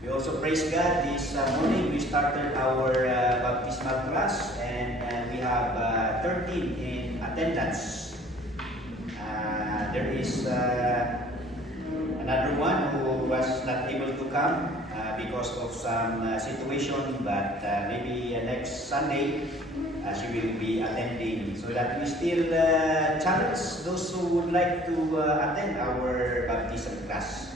We also praise God this morning. We started our baptismal class and we have 13 in attendance. There is another one who was not able to come because of some situation, but maybe next Sunday she will be attending, so that we still challenge those who would like to attend our baptism class.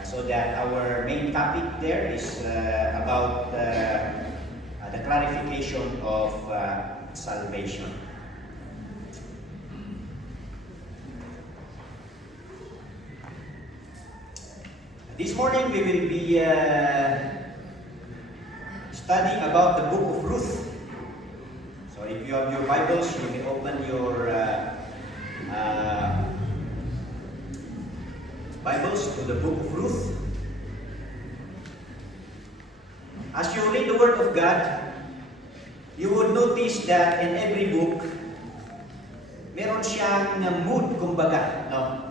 So that our main topic there is about the clarification of salvation. This morning we will be studying about the book of Ruth. So if you have your Bibles, you can open your Bibles to the book of Ruth. As you read the Word of God, you would notice that in every book, meron siyang mood, kumbaga, no?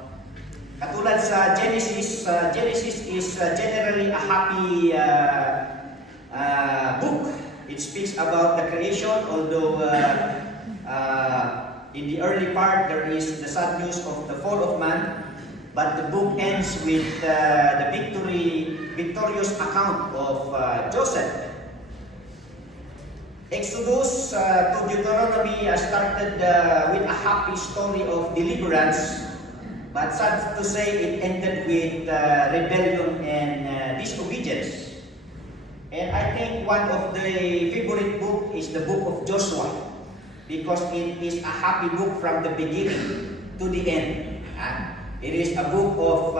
Katulad sa Genesis, Genesis is generally a happy book. It speaks about the creation, although in the early part there is the sad news of the fall of man. But the book ends with the victorious account of Joseph. Exodus to Deuteronomy started with a happy story of deliverance, but sad to say it ended with rebellion and disobedience. And I think one of the favorite book is the book of Joshua, because it is a happy book from the beginning to the end. It is a book of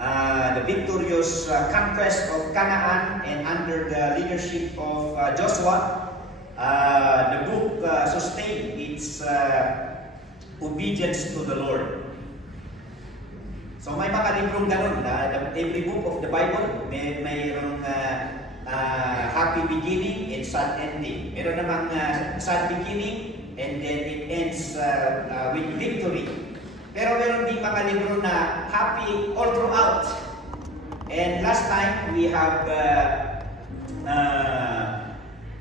the victorious conquest of Canaan, and under the leadership of Joshua, the book sustained its obedience to the Lord. So may mga librong ganun, every book of the Bible, mayroong happy beginning and sad ending. Meron namang sad beginning and then it ends with victory. Pero meron din mga libro na happy all throughout. And last time, we have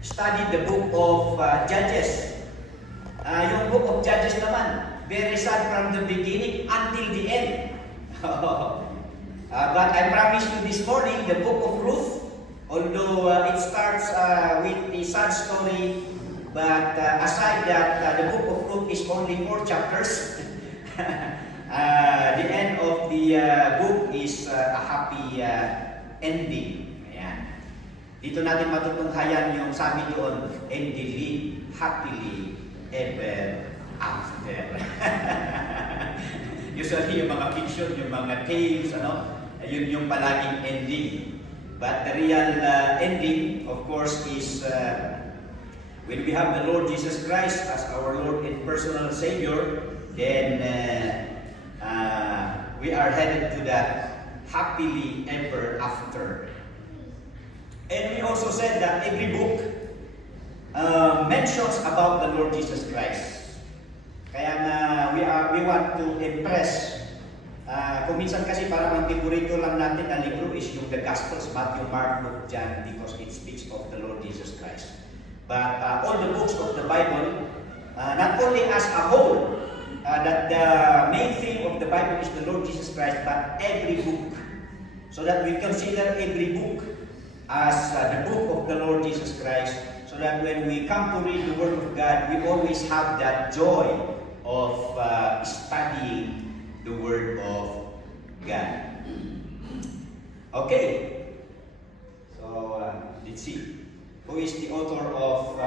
studied the book of Judges. Yung book of Judges naman, very sad from the beginning until the end. But I promise you this morning, the book of Ruth, although it starts with a sad story, but aside that, the book of Ruth is only 4 chapters. The end of the book is a happy ending. Ayan. Dito natin matutunghayan yung sabi doon, and they live happily ever after. Usually yung mga fiction, yung mga tales, yun yung palaging ending. But the real ending, of course, is when we have the Lord Jesus Christ as our Lord and personal Savior, then we are headed to that happily ever after. And we also said that every book mentions about the Lord Jesus Christ. Kaya we want to impress. Kung minsan kasi parang ang favorito lang natin na libro is yung the Gospels, Matthew, Mark, Luke, John, because it speaks of the Lord Jesus Christ. But all the books of the Bible, not only as a whole, that the main theme of the Bible is the Lord Jesus Christ, but every book. So that we consider every book as the book of the Lord Jesus Christ, so that when we come to read the Word of God, we always have that joy of studying the Word of God. Okay. So, let's see. Who is the author of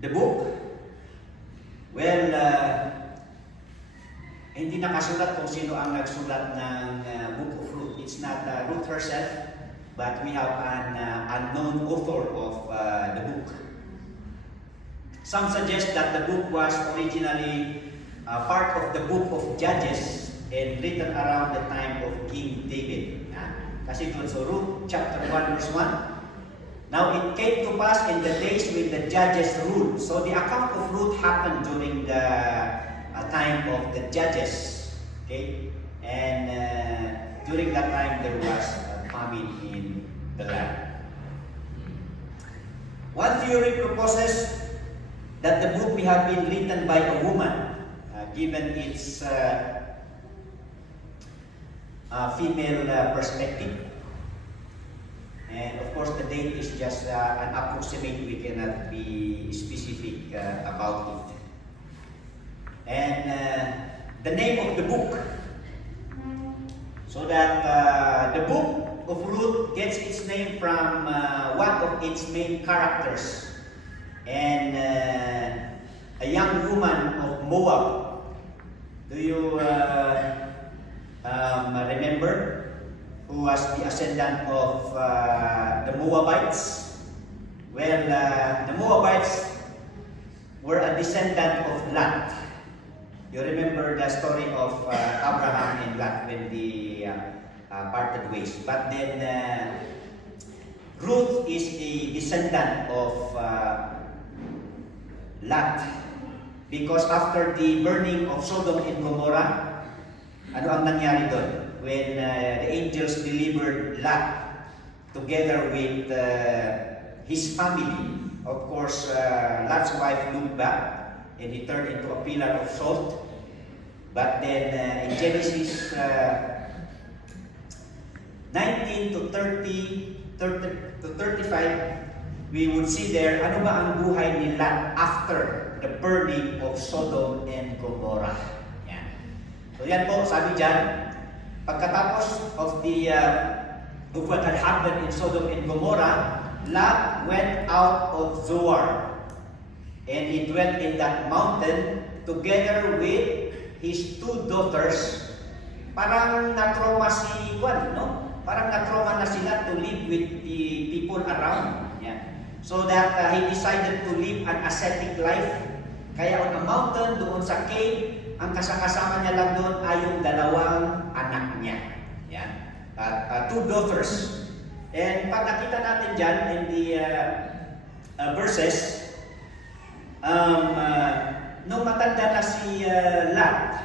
the book? Well, hindi nakasulat kung sino ang nagsulat ng Book of Ruth. It's not Ruth herself, but we have an unknown author of the book. Some suggest that the book was originally part of the book of Judges and written around the time of King David. Kasi doon sa Ruth chapter 1 verse 1, now it came to pass in the days when the judges ruled. So the account of Ruth happened during the time of the judges. Okay? And during that time there was a famine in the land. One theory proposes that the book may have been written by a woman, given its female perspective. And of course, the date is just an approximate. We cannot be specific about it. And the name of the book, so that the book of Ruth gets its name from one of its main characters, and a young woman of Moab. Do you remember who was the ascendant of the Moabites? Well, the Moabites were a descendant of Lot. You remember the story of Abraham and Lot when they parted ways. But then Ruth is a descendant of Lot, because after the burning of Sodom and Gomorrah, ano ang nangyari doon? When the angels delivered Lot together with his family, of course, Lot's wife looked back and he turned into a pillar of salt. But then in Genesis 19 to 30 to 35, we would see there, ano ba ang buhay ni Lot after the burning of Sodom and Gomorrah. Yan. So yan po, sabi dyan, pagkatapos of what had happened in Sodom and Gomorrah, Lot went out of Zoar, and he dwelt in that mountain together with his two daughters. Parang na-trauma si Juan, no? Parang na-trauma na sila to live with the people around. Yeah. So that he decided to live an ascetic life. Kaya on a mountain, doon sa cave, ang kasama niya lang doon ay yung dalawang anak niya. Yeah. Two daughters. And pag nakita natin dyan in the verses, nung matanda na si Lot,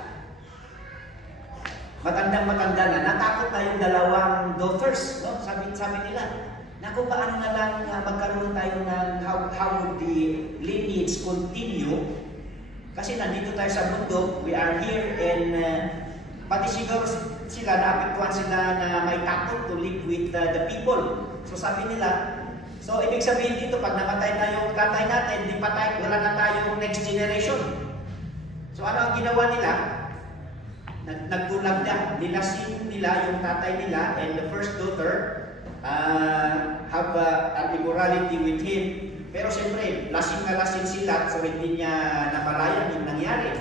matandang-matanda na, natakot na yung dalawang daughters, no? Sabi nila, naku, paano na lang magkaroon tayo ng how would the lineage continue? Kasi nandito tayo sa mundo, we are here, and pati siguro sila, naapektuhan sila na may takot to live with the people. So sabi nila, so ibig sabihin dito, pag namatay na yung tatay natin, di patay, wala na tayong next generation. So ano ang ginawa nila? Nagtulagda, nilasing nila yung tatay nila, and the first daughter have an immorality with him. Pero siyempre, lasing na lasing sila, so hindi niya napalayan yung nangyari.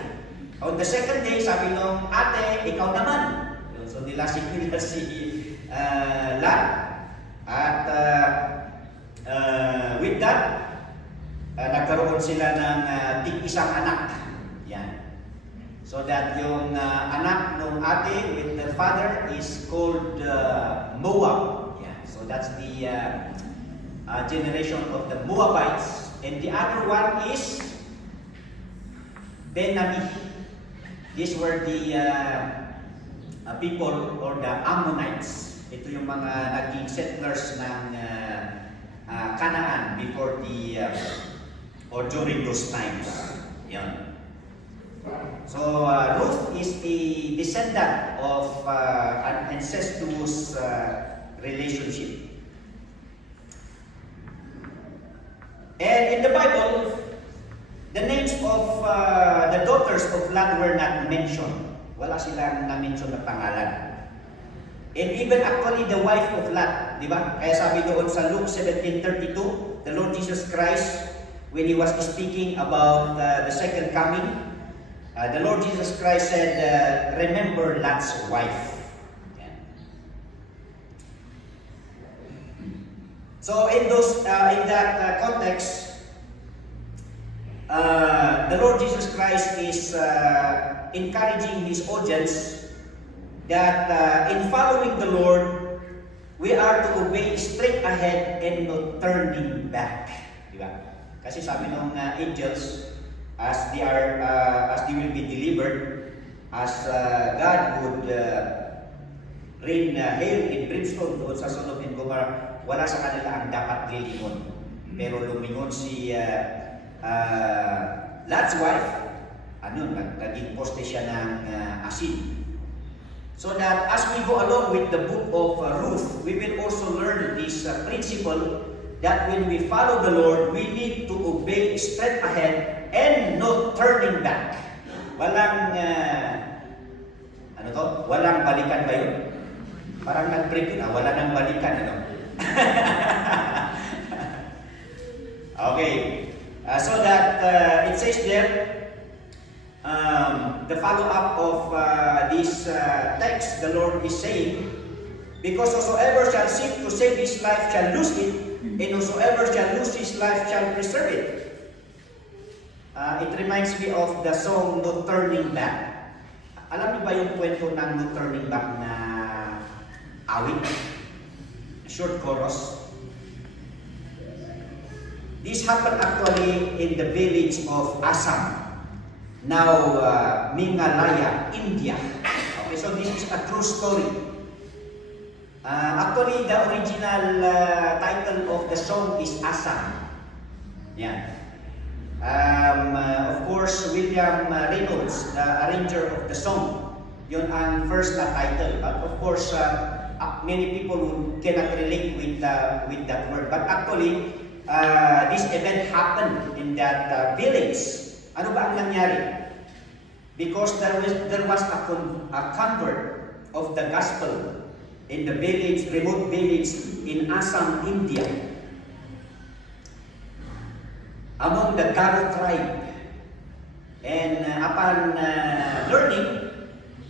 On the second day, sabi nung ate, ikaw naman. So nilasing nila si Lot. At with that, nagkaroon sila ng tig-isang anak. Yan. So that yung anak ng ate with the father is called Moab. Yeah. So that's the generation of the Moabites. And the other one is Ben-Ami. These were the people or the Ammonites. Ito yung mga naging settlers ng Canaan before or during those times. Yan. So Ruth is a descendant of an incestuous relationship. And in the Bible, the names of the daughters of Lot were not mentioned. Wala silang na-mention na pangalan. And even actually the wife of Lot, di ba? Kaya sabi doon sa Luke 17:32, the Lord Jesus Christ, when He was speaking about the second coming, the Lord Jesus Christ said, remember Lot's wife. Yeah. So in that context, the Lord Jesus Christ is encouraging His audience that in following the Lord, we are to obey straight ahead and not turning back. Diba? Kasi sabi ng angels, as they will be delivered, as God would hail and brimstone doon sa Sodom and Gomorrah, wala sa kanila ang dapat lilingon. Pero lumingon si Lot's wife, naging poste siya ng asin. So that as we go along with the book of Ruth, we will also learn this principle that when we follow the Lord, we need to obey straight ahead and no turning back. Walang, walang balikan ba yun? Parang nag-break yun, wala nang balikan, Okay, so that it says there, the follow-up of this text, the Lord is saying, because whosoever shall seek to save his life shall lose it, and whosoever shall lose his life shall preserve it. It reminds me of the song No Turning Back. Alam niyo ba yung kwento ng No Turning Back na awit? Short chorus. This happened actually in the village of Assam, now Meghalaya, India. Okay, so this is a true story. Actually, the original title of the song is Assam. Yeah. Of course, William Reynolds, the arranger of the song, yun ang first na title. But of course, many people cannot relate with that word. But actually, this event happened in that village. Ano ba ang nangyari? Because there was a convert of the gospel in the village, remote village in Assam, India, among the Garo tribe. And upon learning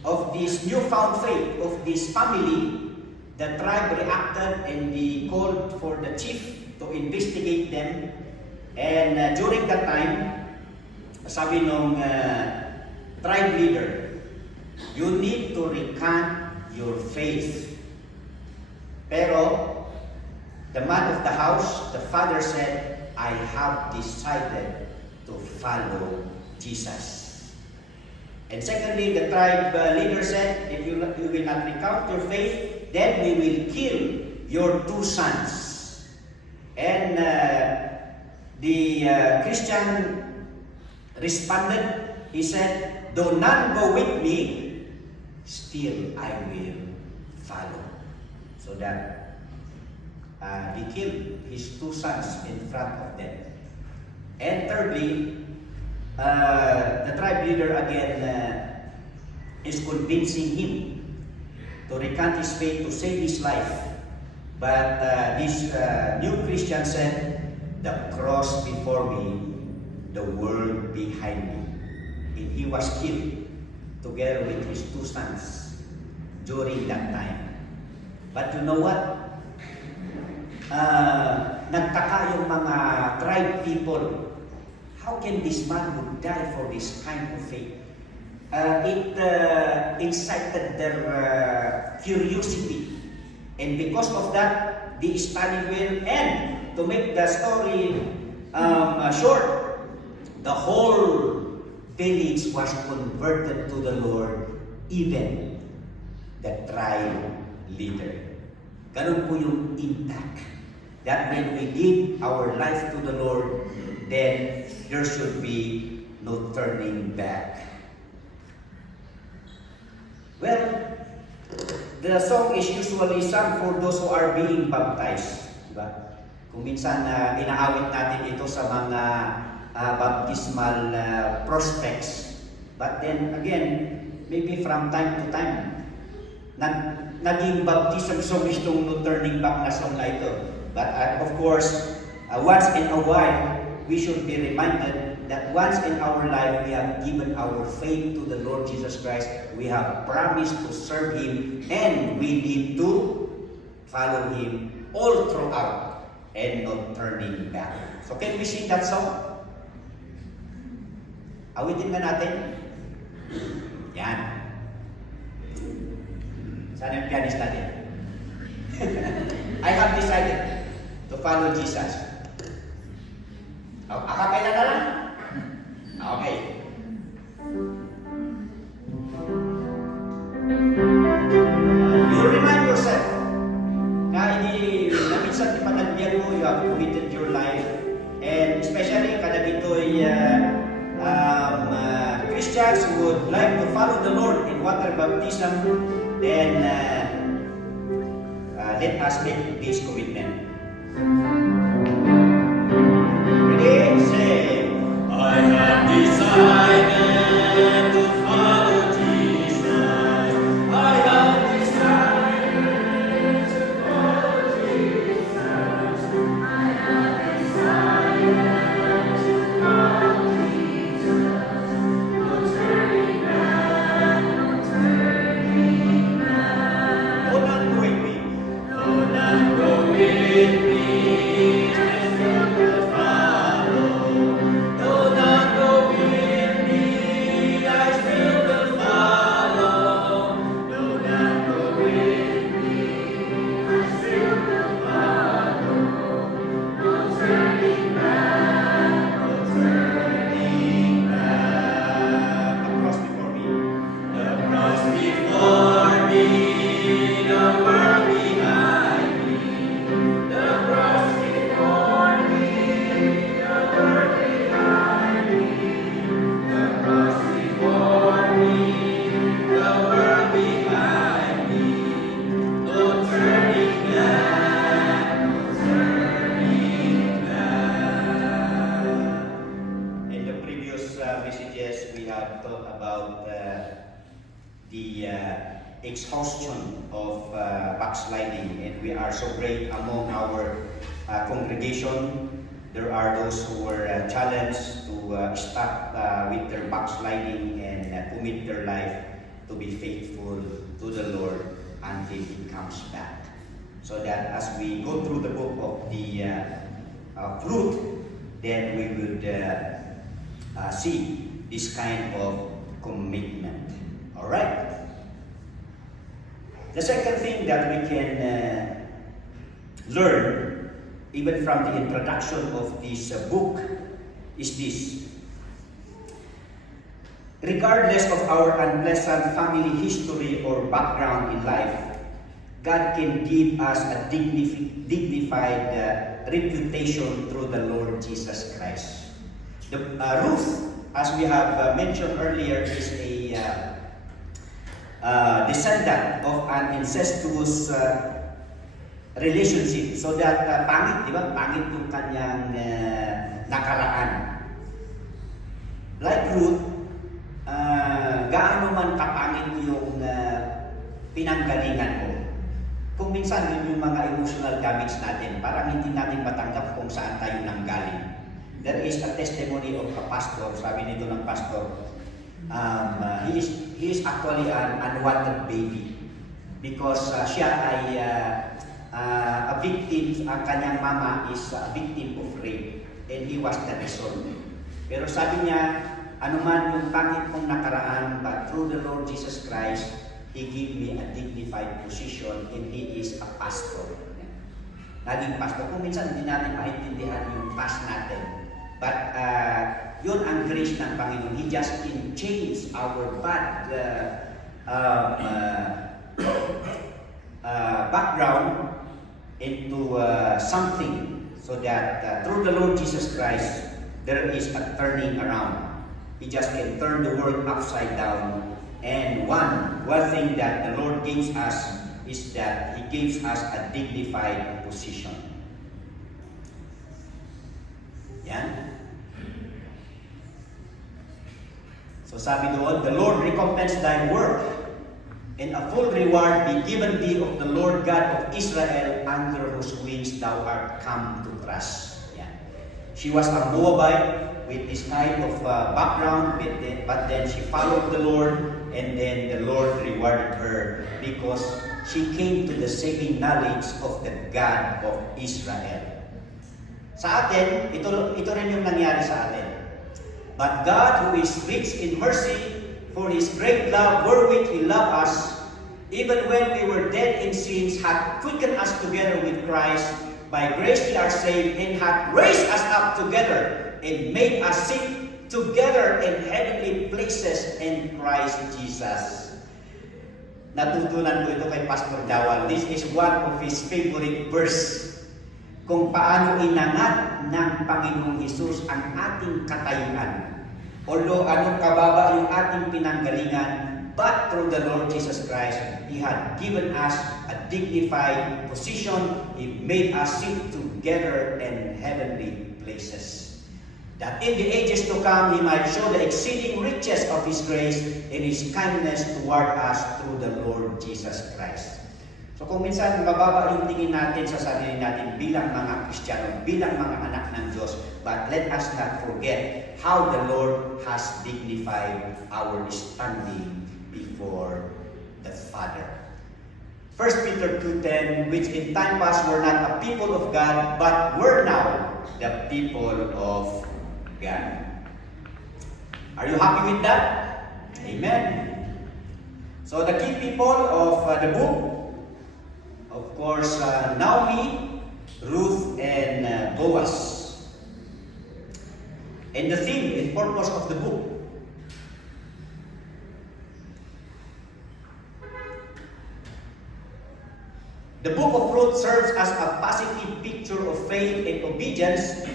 of this newfound faith of this family, the tribe reacted and they called for the chief to investigate them. And during that time, sabi nung tribe leader, you need to recant your faith. Pero, the man of the house, the father said, I have decided to follow Jesus. And secondly, the tribe leader said, if you will not recount your faith, then we will kill your 2 sons. And the Christian responded, he said, though none go with me, still I will follow. So that he killed his 2 sons in front of them. And thirdly, the tribe leader again is convincing him to recant his faith, to save his life. But this new Christian said, the cross before me, the world behind me. And he was killed together with his 2 sons during that time. But you know what? Nagtaka yung mga tribe people. How can this man would die for this kind of faith? It incited their curiosity. And because of that, they studied well. And to make the story short, the whole village was converted to the Lord, even the tribe leader. Ganun po yung impact. That when we give our life to the Lord, then there should be no turning back. Well, the song is usually sung for those who are being baptized. Diba? Kung minsan inaawit natin ito sa mga baptismal prospects. But then again, maybe from time to time, naging baptism song itong no turning back na song na ito. But of course, once in a while, we should be reminded that once in our life, we have given our faith to the Lord Jesus Christ. We have promised to serve Him, and we need to follow Him all throughout and not turning back. So can we sing that song? Awitin na natin. Yan. Saan yung pianist natin? I have decided to follow Jesus. Akapela na lang? Okay. You remember you have committed your life, and especially kada dito'y Christians who would like to follow the Lord in water baptism, then let us make this commitment. Ready? Say, I have decided to follow Jesus. I have decided to follow Jesus. I have decided to follow Jesus. No turning back, no turning back. Oh, not go with me. Oh, not go with me. Exhaustion of backsliding, and we are so great among our congregation. There are those who were challenged to stop with their backsliding and commit their life to be faithful to the Lord until He comes back. So that as we go through the book of the fruit, then we would see this kind of commitment. All right. The second thing that we can learn, even from the introduction of this book, is this. Regardless of our unpleasant family history or background in life, God can give us a dignified reputation through the Lord Jesus Christ. Ruth, as we have mentioned earlier, is a descendant of an incestuous relationship. So that pangit, di ba? Pangit yung kanyang nakaraan. Like Ruth, gaano man kapangit yung pinanggalingan mo. Kung minsan yun yung mga emotional damage natin, parang hindi natin matanggap kung saan tayo nanggaling. There is a testimony of a pastor, sabi nito ng pastor, he is actually an unwanted baby because siya ay a victim, ang kanyang mama is a victim of rape and he was the result. Pero sabi niya, anuman yung pangit kong nakaraan, but through the Lord Jesus Christ, He gave me a dignified position and He is a pastor. Naging pastor. Kung minsan hindi natin maintindihan yung past natin, but yun ang grace ng Panginoon. He just can change our bad background into something, so that through the Lord Jesus Christ, there is a turning around. He just can turn the world upside down. And one thing that the Lord gives us is that He gives us a dignified position. Yan. So sabi doon, the Lord recompense thy work, and a full reward be given thee of the Lord God of Israel, under whose wings thou art come to trust. Yan. She was a Moabite with this kind of background, but then she followed the Lord, and then the Lord rewarded her because she came to the saving knowledge of the God of Israel. Sa atin, ito rin yung nangyari sa atin. But God, who is rich in mercy, for His great love wherewith He loved us, even when we were dead in sins, hath quickened us together with Christ. By grace ye are saved, and hath raised us up together, and made us sit together in heavenly places in Christ Jesus. Natutunan ko ito kay Pastor Dawal. This is one of his favorite verse. kung paano inangat ng Panginoong Hesus ang ating katayuan. Although anong kababa yung ating pinanggalingan, but through the Lord Jesus Christ, He had given us a dignified position. He made us sit together in heavenly places, that in the ages to come, He might show the exceeding riches of His grace and His kindness toward us through the Lord Jesus Christ. So kung minsan mababa yung tingin natin sa sarili natin bilang mga Kristiyano, bilang mga anak ng Diyos, but let us not forget how the Lord has dignified our standing before the Father. 1 Peter 2:10, which in time past were not a people of God, but were now the people of God. Are you happy with that? Amen. So the key people of the book, of course, Naomi, Ruth, and Boaz. And the theme and purpose of the book. The book of Ruth serves as a positive picture of faith and obedience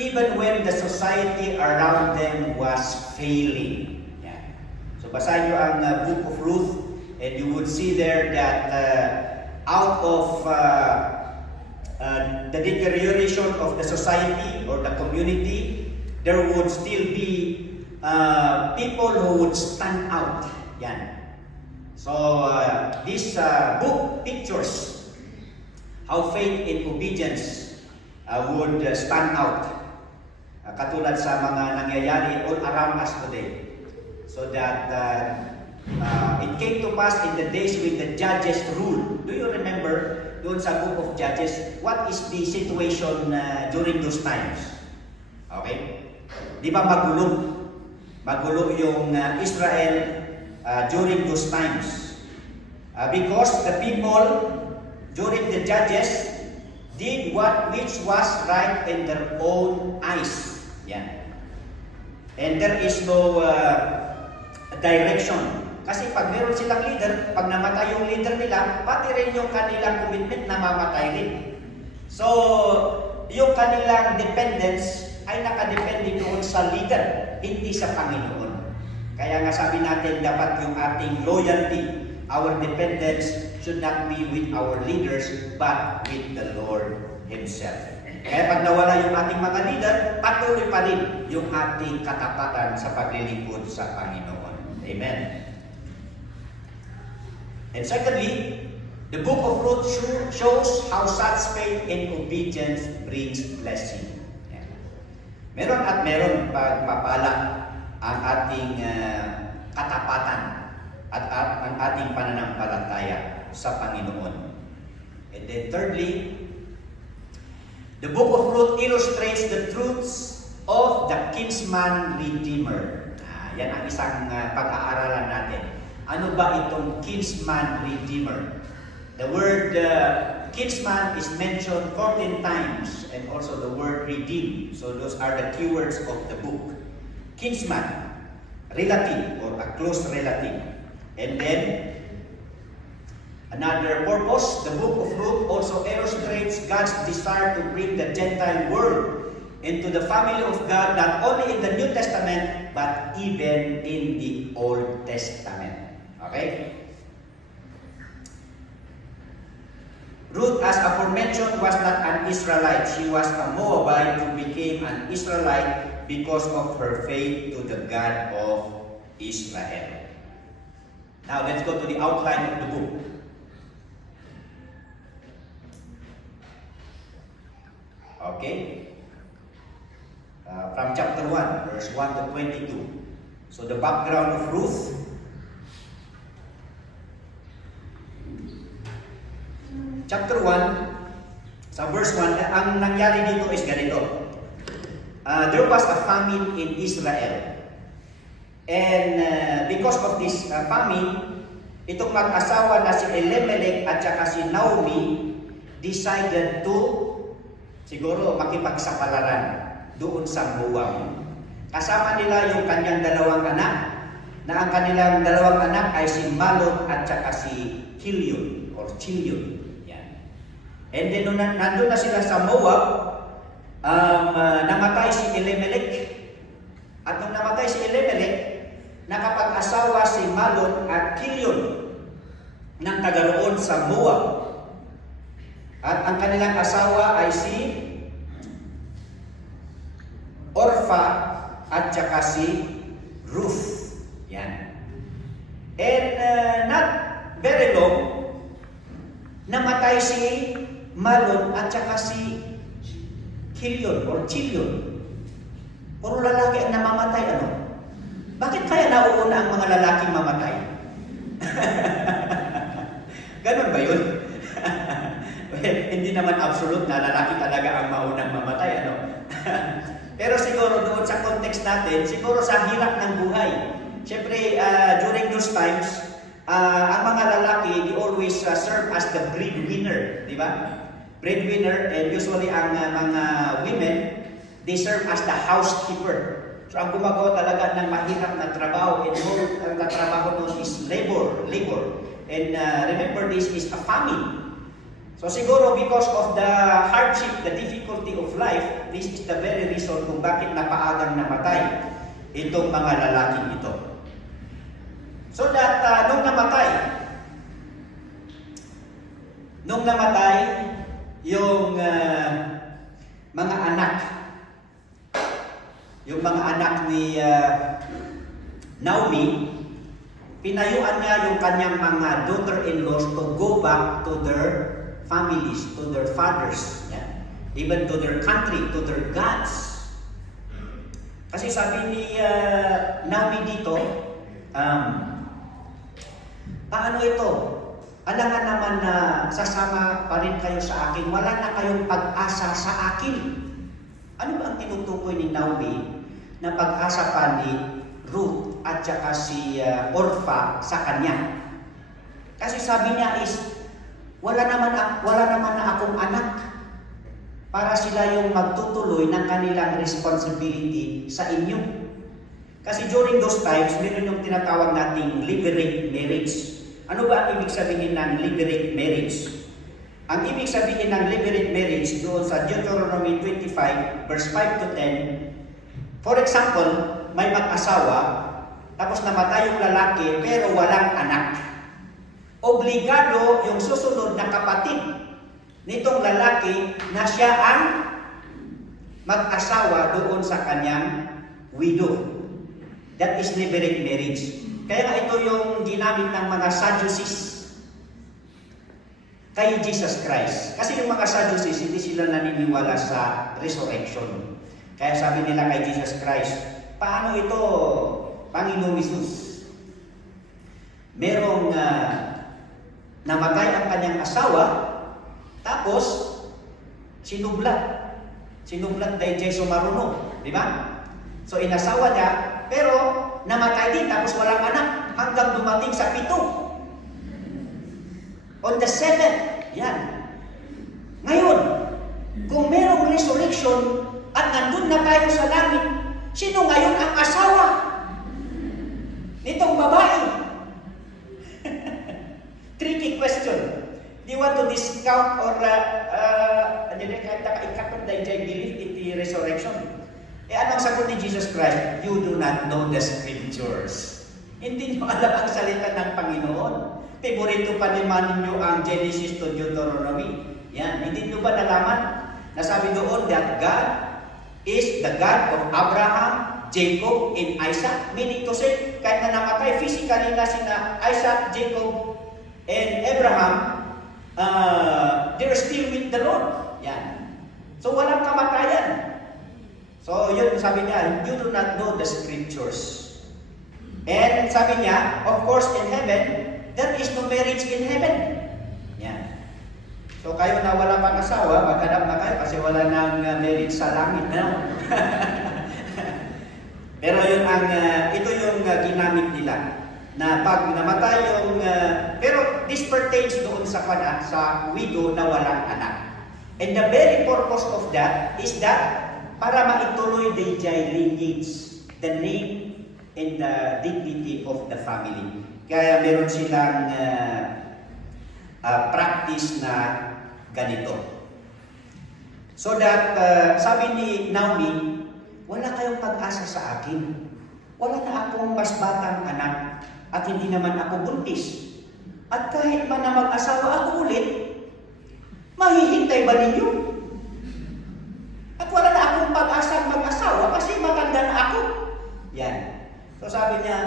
even when the society around them was failing. Yeah. So basahin nyo ang book of Ruth and you would see there that out of the deterioration of the society or the community, there would still be people who would stand out. Yan. So this book pictures how faith and obedience would stand out. Katulad sa mga nangyayari all around us today. So that it came to pass in the days when the judges ruled. Do you remember doon sa book of Judges, what is the situation during those times? Okay? Di ba magulo? Magulo yung Israel during those times. Because the people during the Judges did which was right in their own eyes. Yan. And there is no direction. Kasi pag meron silang leader, pag namatay yung leader nila, pati rin yung kanilang commitment na mamatay rin. So, yung kanilang dependence ay nakadepende doon sa leader, hindi sa Panginoon. Kaya nga sabi natin, dapat yung ating loyalty, our dependence should not be with our leaders, but with the Lord Himself. Kaya pag nawala yung ating mga leader, patuloy pa rin yung ating katapatan sa paglilingkod sa Panginoon. Amen. And secondly, the book of Ruth shows how such faith and obedience brings blessing. Yeah. Meron at meron pagpapala ang ating katapatan at ang ating pananampalataya sa Panginoon. And then thirdly, the book of Ruth illustrates the truths of the kinsman redeemer. Yan ang isang pag-aaralan natin. Ano ba itong kinsman redeemer? The word kinsman is mentioned 14 times and also the word redeem. So those are the keywords of the book. Kinsman, relative or a close relative. And then another purpose, the book of Ruth also illustrates God's desire to bring the Gentile world into the family of God, not only in the New Testament, but even in the Old Testament. Okay? Ruth, as aforementioned, was not an Israelite. She was a Moabite who became an Israelite because of her faith to the God of Israel. Now, let's go to the outline of the book. Okay? From chapter 1, verse 1 to 22. So, the background of Ruth. Chapter 1, sa verse 1, ang nangyari dito is ganito. There was a famine in Israel. And because of this famine, itong mag-asawa na si Elimelech at saka si Naomi decided to siguro makipagsapalaran doon sa Moab. Kasama nila yung kanyang dalawang anak, na ang kanilang dalawang anak ay si Malon at saka si Chilion or Chilion. Yan. And then nandun na sila sa Moab, namatay si Elimelech. At nung namatay si Elimelech, nakapag-asawa si Malon at Kilion ng taga-roon sa Moab. At ang kanilang asawa ay si Orpha at saka si Ruth. Yan. And not very long, namatay si Malon at saka si Kilion or Chilion. Puro lalaki ang namamatay, ano? Bakit kaya nauuna ang mga lalaking mamatay? Ganun ba yun? Well, hindi naman absolute na lalaki talaga ang maunang mamatay, ano? Pero siguro doon sa context natin, siguro sa hirap ng buhay. Siyempre, during those times, ang mga lalaki, they always serve as the breadwinner, di ba? Breadwinner, and usually ang mga women, they serve as the housekeeper. So ang gumagawa talaga ng mahirap na trabaho, and ang trabaho doon is labor. And remember, this is a famine. So siguro because of the hardship, the difficulty of life, this is the very reason kung bakit napaagang namatay itong mga lalaking ito. So that nung namatay yung mga anak ni Naomi, pinayuan niya yung kanyang mga daughter-in-laws to go back to their families, to their fathers, even to their country, to their gods. Kasi sabi ni Naomi dito, paano ito? Alangan naman na sasama pa rin kayo sa akin, wala na kayong pag-asa sa akin. Ano ba ang tinutukoy ni Naomi na pag-asa pa ni Ruth at saka si Orpha sa kanya? Kasi sabi niya is, wala naman na akong anak para sila yung magtutuloy ng kanilang responsibility sa inyo. Kasi during those times, meron yung tinatawag nating liberate marriage. Ano ba ang ibig sabihin ng liberate marriage? Ang ibig sabihin ng liberate marriage doon sa Deuteronomy 25, verse 5 to 10, for example, may mag-asawa, tapos namatay yung lalaki, pero walang anak. Obligado yung susunod na kapatid nitong lalaki na siya ang mag-asawa doon sa kanyang widow. That is liberate marriage. Kaya nga ito yung ginamit ng mga Sadducees kay Jesus Christ. Kasi yung mga Sadducees, hindi sila naniniwala sa resurrection. Kaya sabi nila kay Jesus Christ, paano ito, Panginoong Jesus? Merong namatay ang kanyang asawa, tapos sinublat. Sinublat dahil Jesu Maruno, di ba? So inasawa niya, pero namatay din, tapos walang anak, hanggang dumating sa 7. On the 7th, yan. Ngayon, kung merong resurrection at nandun na tayo sa langit, sino ngayon ang asawa nitong babae? Tricky question. Do you want to discount or ikakot na belief in the resurrection? Anong sagot ni Jesus Christ? You do not know the scriptures. Hindi nyo alam ang salita ng Panginoon. Favorito pa naman ninyo ang Genesis to Deuteronomy. Yan. Hindi nyo ba nalaman? Nasabi doon that God is the God of Abraham, Jacob, and Isaac. Meaning to say, kahit na namatay physically na sina Isaac, Jacob, and Abraham, they're still with the Lord. Yan. So walang kamatayan. So yun sabi niya, you do not know the scriptures. And sabi niya, of course in heaven, there is no marriage in heaven. Yan. So kayo na wala pang asawa, maghanap na kayo kasi wala nang marriage sa langit. No? Pero yun ito yung ginamit nila. Na pag namatay yung, pero this pertains doon sa widow na walang anak. And the very purpose of that is that para maituloy the lineage, the name and the dignity of the family. Kaya meron silang practice na ganito. So that, sabi ni Naomi, wala kayong pag-asa sa akin. Wala na akong mas batang anak at hindi naman ako buntis. At kahit man na mag-asawa ako ulit, mahihintay ba ninyo? At wala na akong pag-asa mag-asawa kasi matanda na ako. Yan. So sabi niya,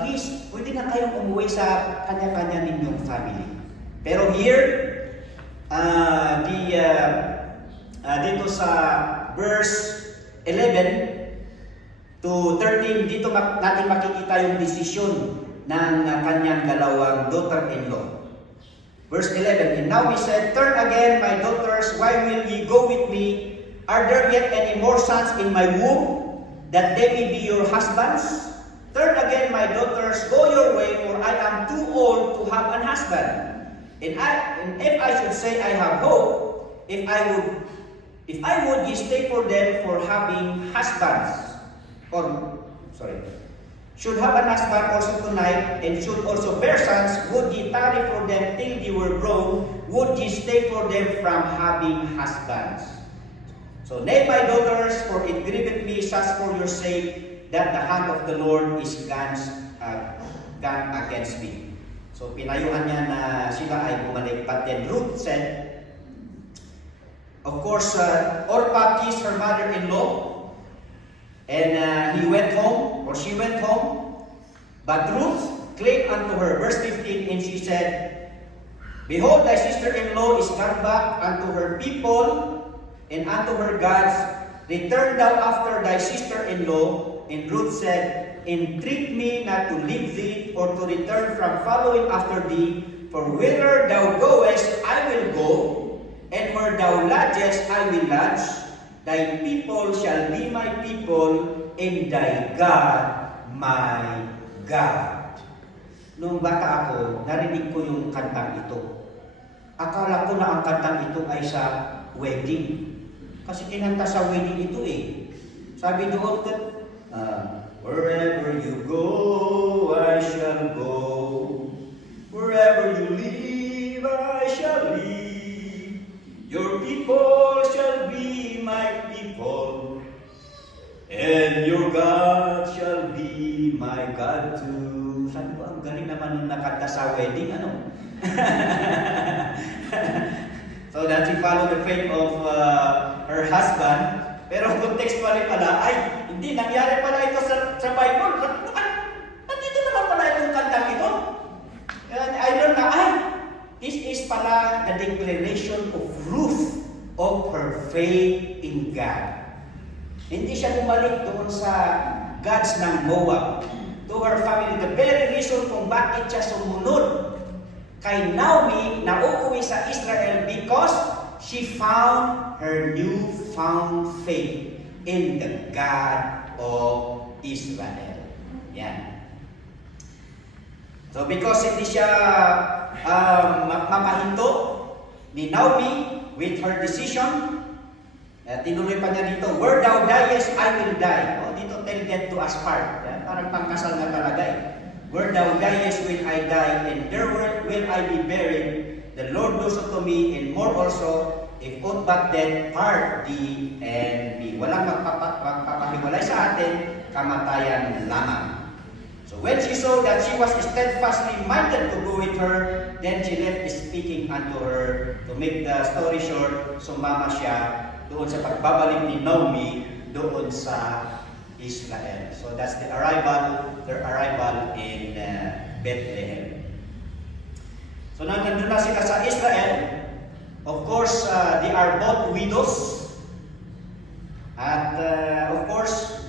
please, pwede na kayong umuwi sa kanya-kanya ninyong family. Pero here, dito sa verse 11 to 13, dito natin makikita yung desisyon ng kanyang dalawang daughter-in-law. Verse 11, and now he said, turn again, my daughters, why will ye go with me? Are there yet any more sons in my womb, that they may be your husbands? Turn again, my daughters, go your way, for I am too old to have an husband. And if I should say I have hope, if I would ye stay for them for having husbands, should have an husband also tonight, and should also bear sons, would ye tarry for them till they were grown? Would ye stay for them from having husbands? So nay, my daughters, for it grieveth me such for your sake, that the hand of the Lord is gone against me. So pinayuhan niya na sila ay bumalik. But then Ruth said, of course, Orpah kissed her mother-in-law, and he went home, or she went home. But Ruth clave unto her. Verse 15, and she said, behold, thy sister-in-law is gone back unto her people and unto her gods. Return thou after thy sister-in-law. And Ruth said, entreat me not to leave thee, or to return from following after thee. For whither thou goest, I will go, and where thou lodgest, I will lodge. Thy people shall be my people, and thy God my God. Nung bata ako, narinig ko yung kantang ito. Akala ko na ang kantang ito ay sa wedding. Kasi kinanta sa wedding ito eh. Sabi doon, wherever you go, I shall go. Wherever you live, I shall live. Your people shall be my people, and your God shall be my God too. Sabi ko, ang galing naman nung nakanta sa wedding, ano? So that she followed the faith of her husband. Pero contextually pala, ay, hindi, nangyari pala ito sa Bible. Nandito naman pala itong kantang ito. And I learned na, ay, this is pala the declaration of Ruth of her faith in God. Hindi siya bumalik doon sa gods ng Moab, to her family. The very reason kung bakit siya sumunod kay Naomi na uuwi sa Israel, because she found her newfound faith in the God of Israel. Yan. So because hindi siya mapahinto ni Naomi with her decision, tinuloy pa niya dito, where thou diest, I will die. O, dito tell death to us part. Parang pangkasal na talaga eh. Where thou diest will I die, and there will I be buried. The Lord do so to me, and more also, if aught but death part thee and me. Walang magpapahiwalay sa atin, kamatayan lamang. So when she saw that she was steadfastly minded to go with her, then she left speaking unto her. To make the story short, sumama siya doon sa pagbabalik ni Naomi doon sa Israel. So that's their arrival in Bethlehem. So nandun na sila sa Israel. Of course, they are both widows. At of course,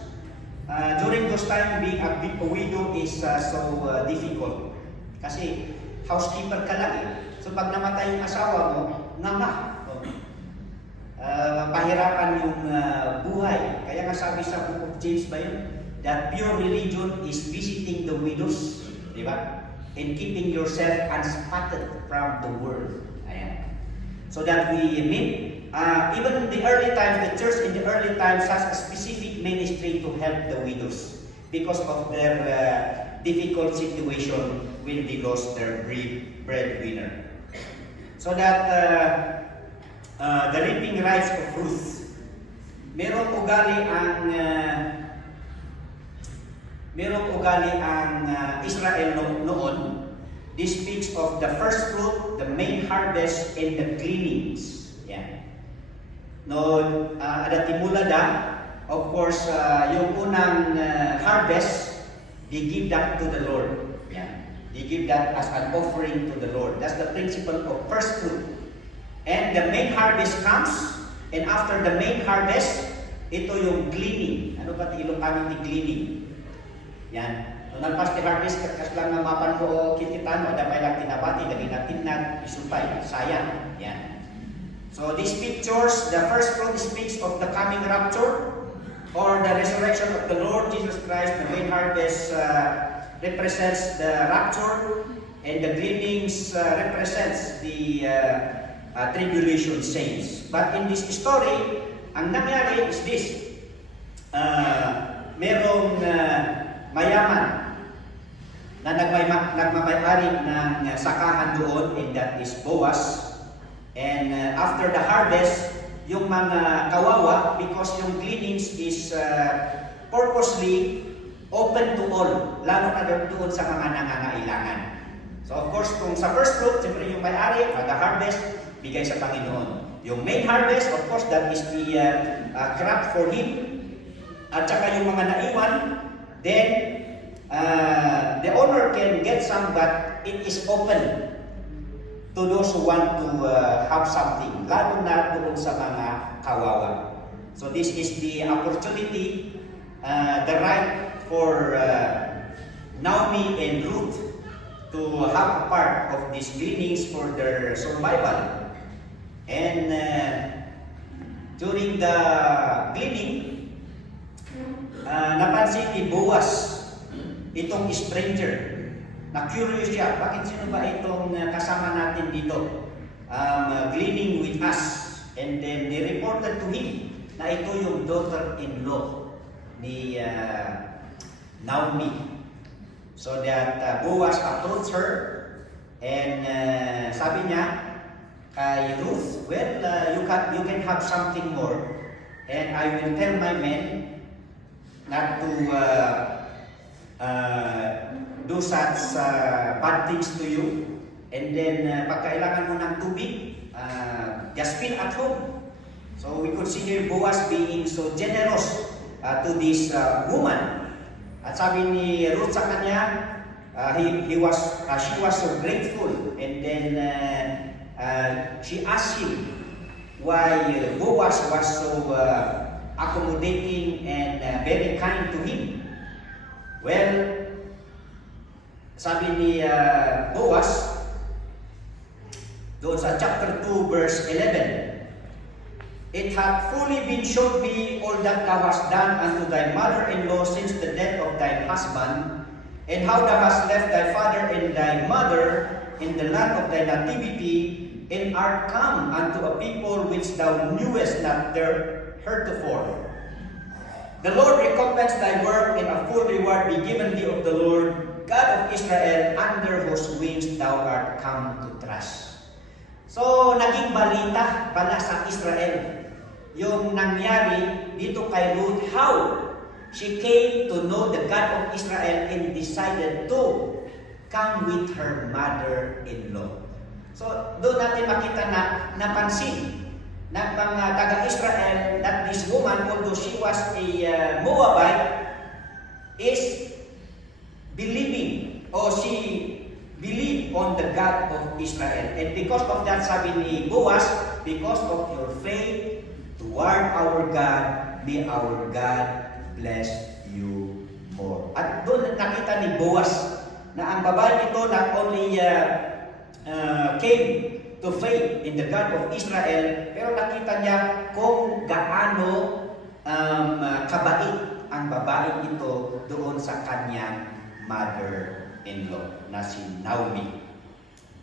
during those time, being a widow is so difficult. Kasi housekeeper ka lang eh. So pag namatay yung asawa mo, pahirapan yung buhay. Kaya nga sabi sa Book of James ba yun? That pure religion is visiting the widows, di ba? And keeping yourself unspotted from the world. Ayan. So that we meet, even in the early times, the church in the early times has a specific ministry to help the widows because of their difficult situation when they lost their breadwinner. So that the reaping rights of Ruth. Merong ugali ang Israel noon. This speaks of the first fruit, the main harvest, and the gleanings. Yan. No, ada timulada, of course, yung unang harvest, they give that to the Lord. Yan. They give that as an offering to the Lord. That's the principle of first fruit. And the main harvest comes, and after the main harvest, ito yung gleaning. Ano ba Ilocano ni gleaning? Yan. Nung nagpas ti harvest, kas lang na mapan ko kititan, o damay lang tinabati, lagi natin na isupay, sayang. Yan. So these pictures, the first fruit speaks of the coming rapture, or the resurrection of the Lord Jesus Christ. The main harvest represents the rapture, and the gleanings represents the tribulation saints. But in this story, ang nangyari is this. Merong mayaman na nagmamayari ng sakahan doon, and that is Boaz. And after the harvest, yung mga kawawa, because yung gleanings is purposely open to all, lalo na doon sa mga nangangailangan. So of course, kung sa first fruit, siyempre yung may-ari, mag-harvest, bigay sa Panginoon. Yung main harvest, of course, that is the crop for him. At saka yung mga naiwan, then the owner can get some, but it is open to those who want to have something, lalo na doon sa mga kawawa. So this is the opportunity, the right for Naomi and Ruth to have a part of these gleanings for their survival. And during the gleaning, napansin ni Boaz itong stranger. Na-curious siya, bakit sino ba itong kasama natin dito? Gleaning with us. And then they reported to him na ito yung daughter-in-law ni Naomi. So that Boaz approached her, and sabi niya kay Ruth, well, you can have something more, and I will tell my men not to do such bad things to you. And then pagkailangan mo ng tubig, just feel at home. So we could see here Boaz being so generous to this woman. At sabi ni Ruth sa kanya, she was so grateful. And then she asked him why Boaz was so accommodating and very kind to him. Well, sabi ni Boaz, doon sa chapter 2, verse 11, "It hath fully been shown me all that thou hast done unto thy mother-in-law since the death of thy husband, and how thou hast left thy father and thy mother in the land of thy nativity, and art come unto a people which thou knewest not heretofore. The Lord recompense thy work, and a full reward be given thee of the Lord God of Israel, under whose wings thou art come to trust." So, naging balita pala sa Israel yung nangyari dito kay Ruth, how she came to know the God of Israel and decided to come with her mother-in-law. So, doon natin makita na napansin ng mga taga-Israel that this woman, although she was a Moabite, is believing, or she believed on the God of Israel. And because of that, sabi ni Boaz, because of your faith toward our God, may our God bless you more. At doon nakita ni Boaz na ang babae ito not only came to faith in the God of Israel, pero nakita niya kung gaano kabait ang babae ito doon sa kanyang mother-in-law na si Naomi.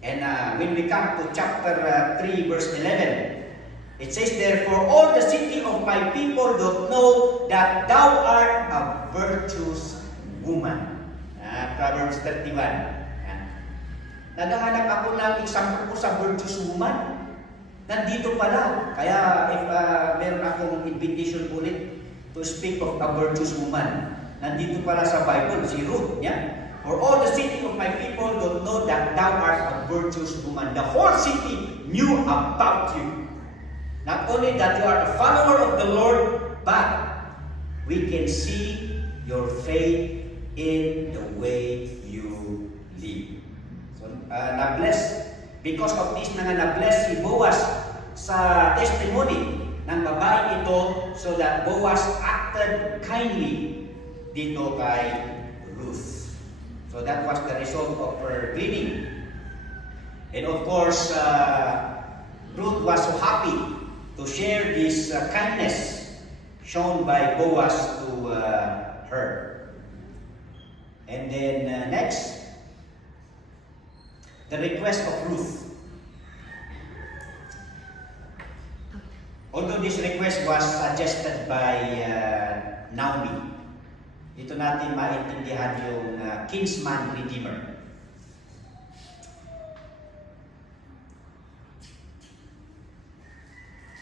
And when we come to chapter 3, verse 11, it says, "Therefore all the city of my people doth know that thou art a virtuous woman." Proverbs 31. Naghahanap ako ng example ko sa virtuous woman. Nandito pala. Kaya if meron akong invitation ulit to speak of a virtuous woman, nandito pala sa Bible, si Ruth. Yeah? For all the city of my people don't know that thou art a virtuous woman. The whole city knew about you. Not only that you are a follower of the Lord, but we can see your faith in the way you live. So, na-bless. Because of this na na-bless si Boaz sa testimony ng babae ito so that Boaz acted kindly dito kay Ruth. So that was the result of her gleaning. And of course, Ruth was so happy to share this kindness shown by Boaz to her. And then next, the request of Ruth. Although this request was suggested by Naomi, dito natin maintindihan yung kinsman redeemer.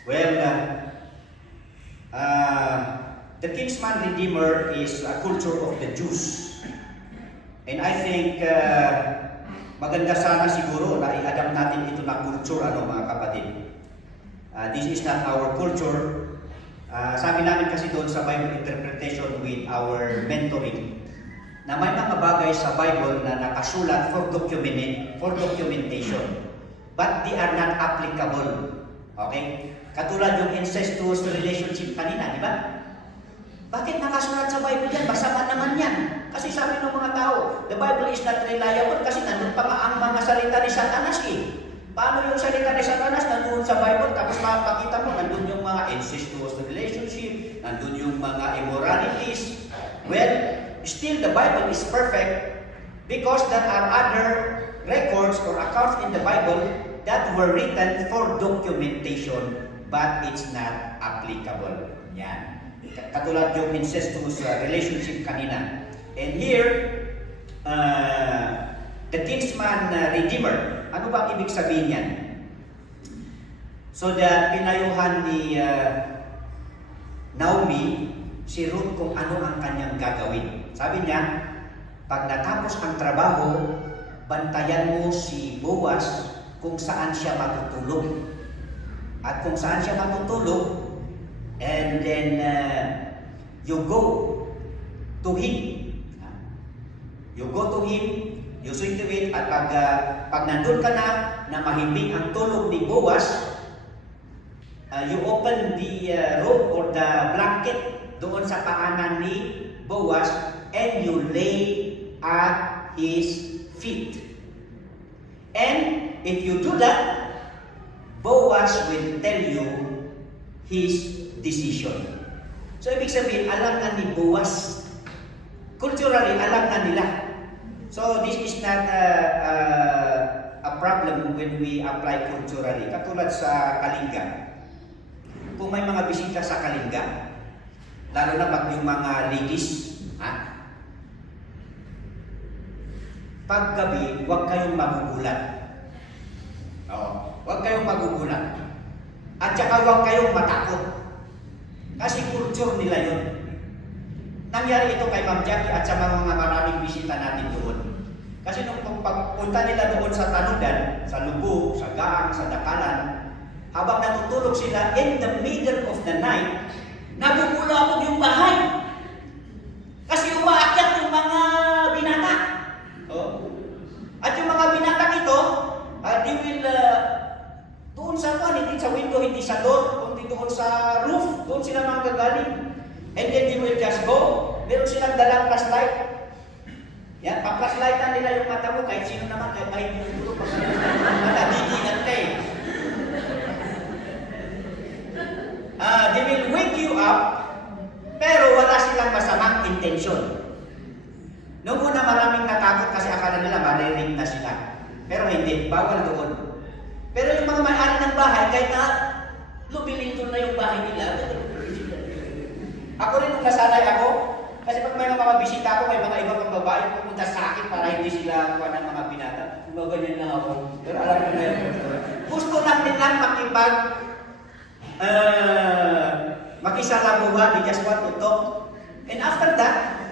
Well, the kinsman redeemer is a culture of the Jews. And I think maganda sana siguro na i-adapt natin ito na culture, mga kapatid. This is not our culture. Sabi namin kasi doon sa Bible interpretation with our mentoring na may mga bagay sa Bible na nakasulat for documentation. But they are not applicable. Okay? Katulad yung incestuous relationship kanina, di ba? Bakit nakasulat sa Bible yan? Masama naman yan. Kasi sabi ng mga tao, the Bible is not reliable kasi nandun pa nga ang mga salita ni Satanas eh. Paano yung salita ni Satanas nandun sa Bible? Tapos mapakita mo, nandun yung mga incestuous relationship, nandun yung mga immoralities. Well, still the Bible is perfect because there are other records or accounts in the Bible that were written for documentation but it's not applicable. Yan. Katulad yung incestuous relationship kanina. And here, the kinsman redeemer, ano ba ibig sabihin yan? So that pinayuhan ni Naomi si Ruth kung ano ang kanyang gagawin. Sabi niya, pag natapos ang trabaho, bantayan mo si Boaz kung saan siya matutulog. At kung saan siya matutulog, and then you go to him. You go to him, you see to it, at pag nandun ka na mahimbing ang tulog ni Boaz, you open the robe or the blanket doon sa paanan ni Boaz and you lay at his feet. And if you do that, Boaz will tell you his decision. So, ibig sabihin, alam na ni Boaz. Culturally, alam na nila. So, this is not a problem when we apply culturally. Katulad sa Kalinga. Kung may mga bisita sa Kalinga, lalo na pag yung mga ladies, paggabi, huwag kayong magugulat. Huwag kayong magugulat. At saka huwag kayong matakot. Kasi culture nila yun. Nangyari ito kay Ma'am Jackie at sa mga maraming bisita natin doon. Kasi nung pagpunta nila doon sa Tanudan, sa Lubog, sa Gaang, sa Dakalan, habang natutulog sila in the middle of the night, nabubulabog yung bahay. Kasi umaakyat yung mga binata. At yung mga binata ito, they will doon sa hindi sa window, hindi sa door, kundi doon sa roof, doon sila manggagaling. And then they will just go. Meron silang dalang flashlight. Yan, pa-flashlightan nila yung mata mo, kahit sino naman, kahit may pinutulog, matadidigan ka eh. They will wake you up, pero wala silang masamang intention. Noong una maraming natakot kasi akala nila marinig na sila. Pero hindi, bawal doon. Pero yung mga may-ari ng bahay, kahit na lubilintol na yung bahay nila, ako rin nung nasanay ako, Kasi pag may mga bisita ako, may mga iba pang babae pupunta sa akin para hindi sila kuha ng mga binata. Ganyan lang ako. Pero alam ko na yun. Gusto lang nilang makisalamuha, they just want to talk. And after that,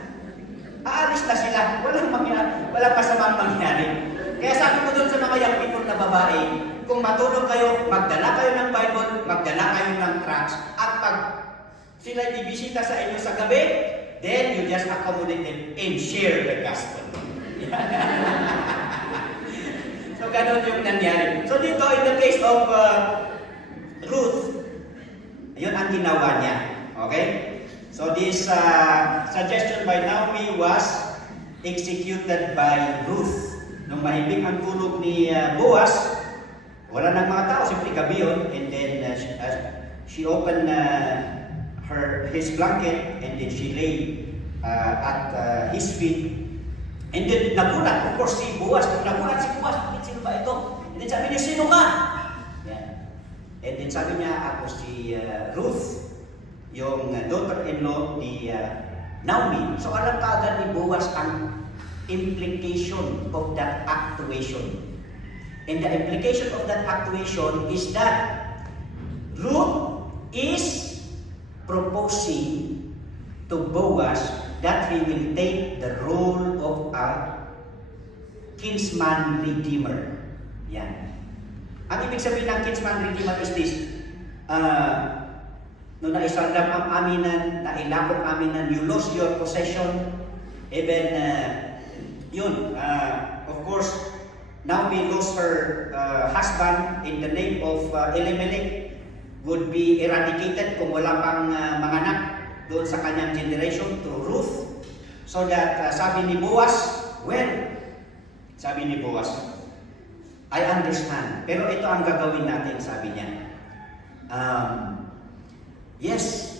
aalis na sila. Walang masamang mangyari. Kaya sabi ko doon sa mga young people na babae, kung matulog kayo, magdala kayo ng Bible, magdala kayo ng tracts, at pag sila ibisita sa inyo sa gabi, then you just accommodate them and share the gospel. So, ganun yung nangyari. So, dito, in the case of Ruth, yun ang ginawa niya. Okay? So, this suggestion by Naomi was executed by Ruth. Nung mahimbing ang tulog ni Boaz, wala nang mga tao, simply gabi yun. And then, she opened his blanket and then she lay at his feet. And then, nagulat. Of course, si Boaz, sino ba ito? And then sabi niya, sino ka? Yeah. And then sabi niya, ako si Ruth, yung daughter-in-law ni Naomi. So alam ka agad ni Boaz ang implication of that actuation. And the implication of that actuation is that Ruth is proposing to Boaz that he will take the role of a kinsman redeemer. Yan. Ang ibig sabihin ng kinsman redeemer is this. Nung naisandam ang aminan, nailakong aminan, you lost your possession, even of course, Naomi lost her husband in the name of Elimelech, would be eradicated kung wala pang mga anak doon sa kanyang generation to Ruth. So that sabi ni Boaz, sabi ni Boaz, I understand, pero ito ang gagawin natin, sabi niya. Yes,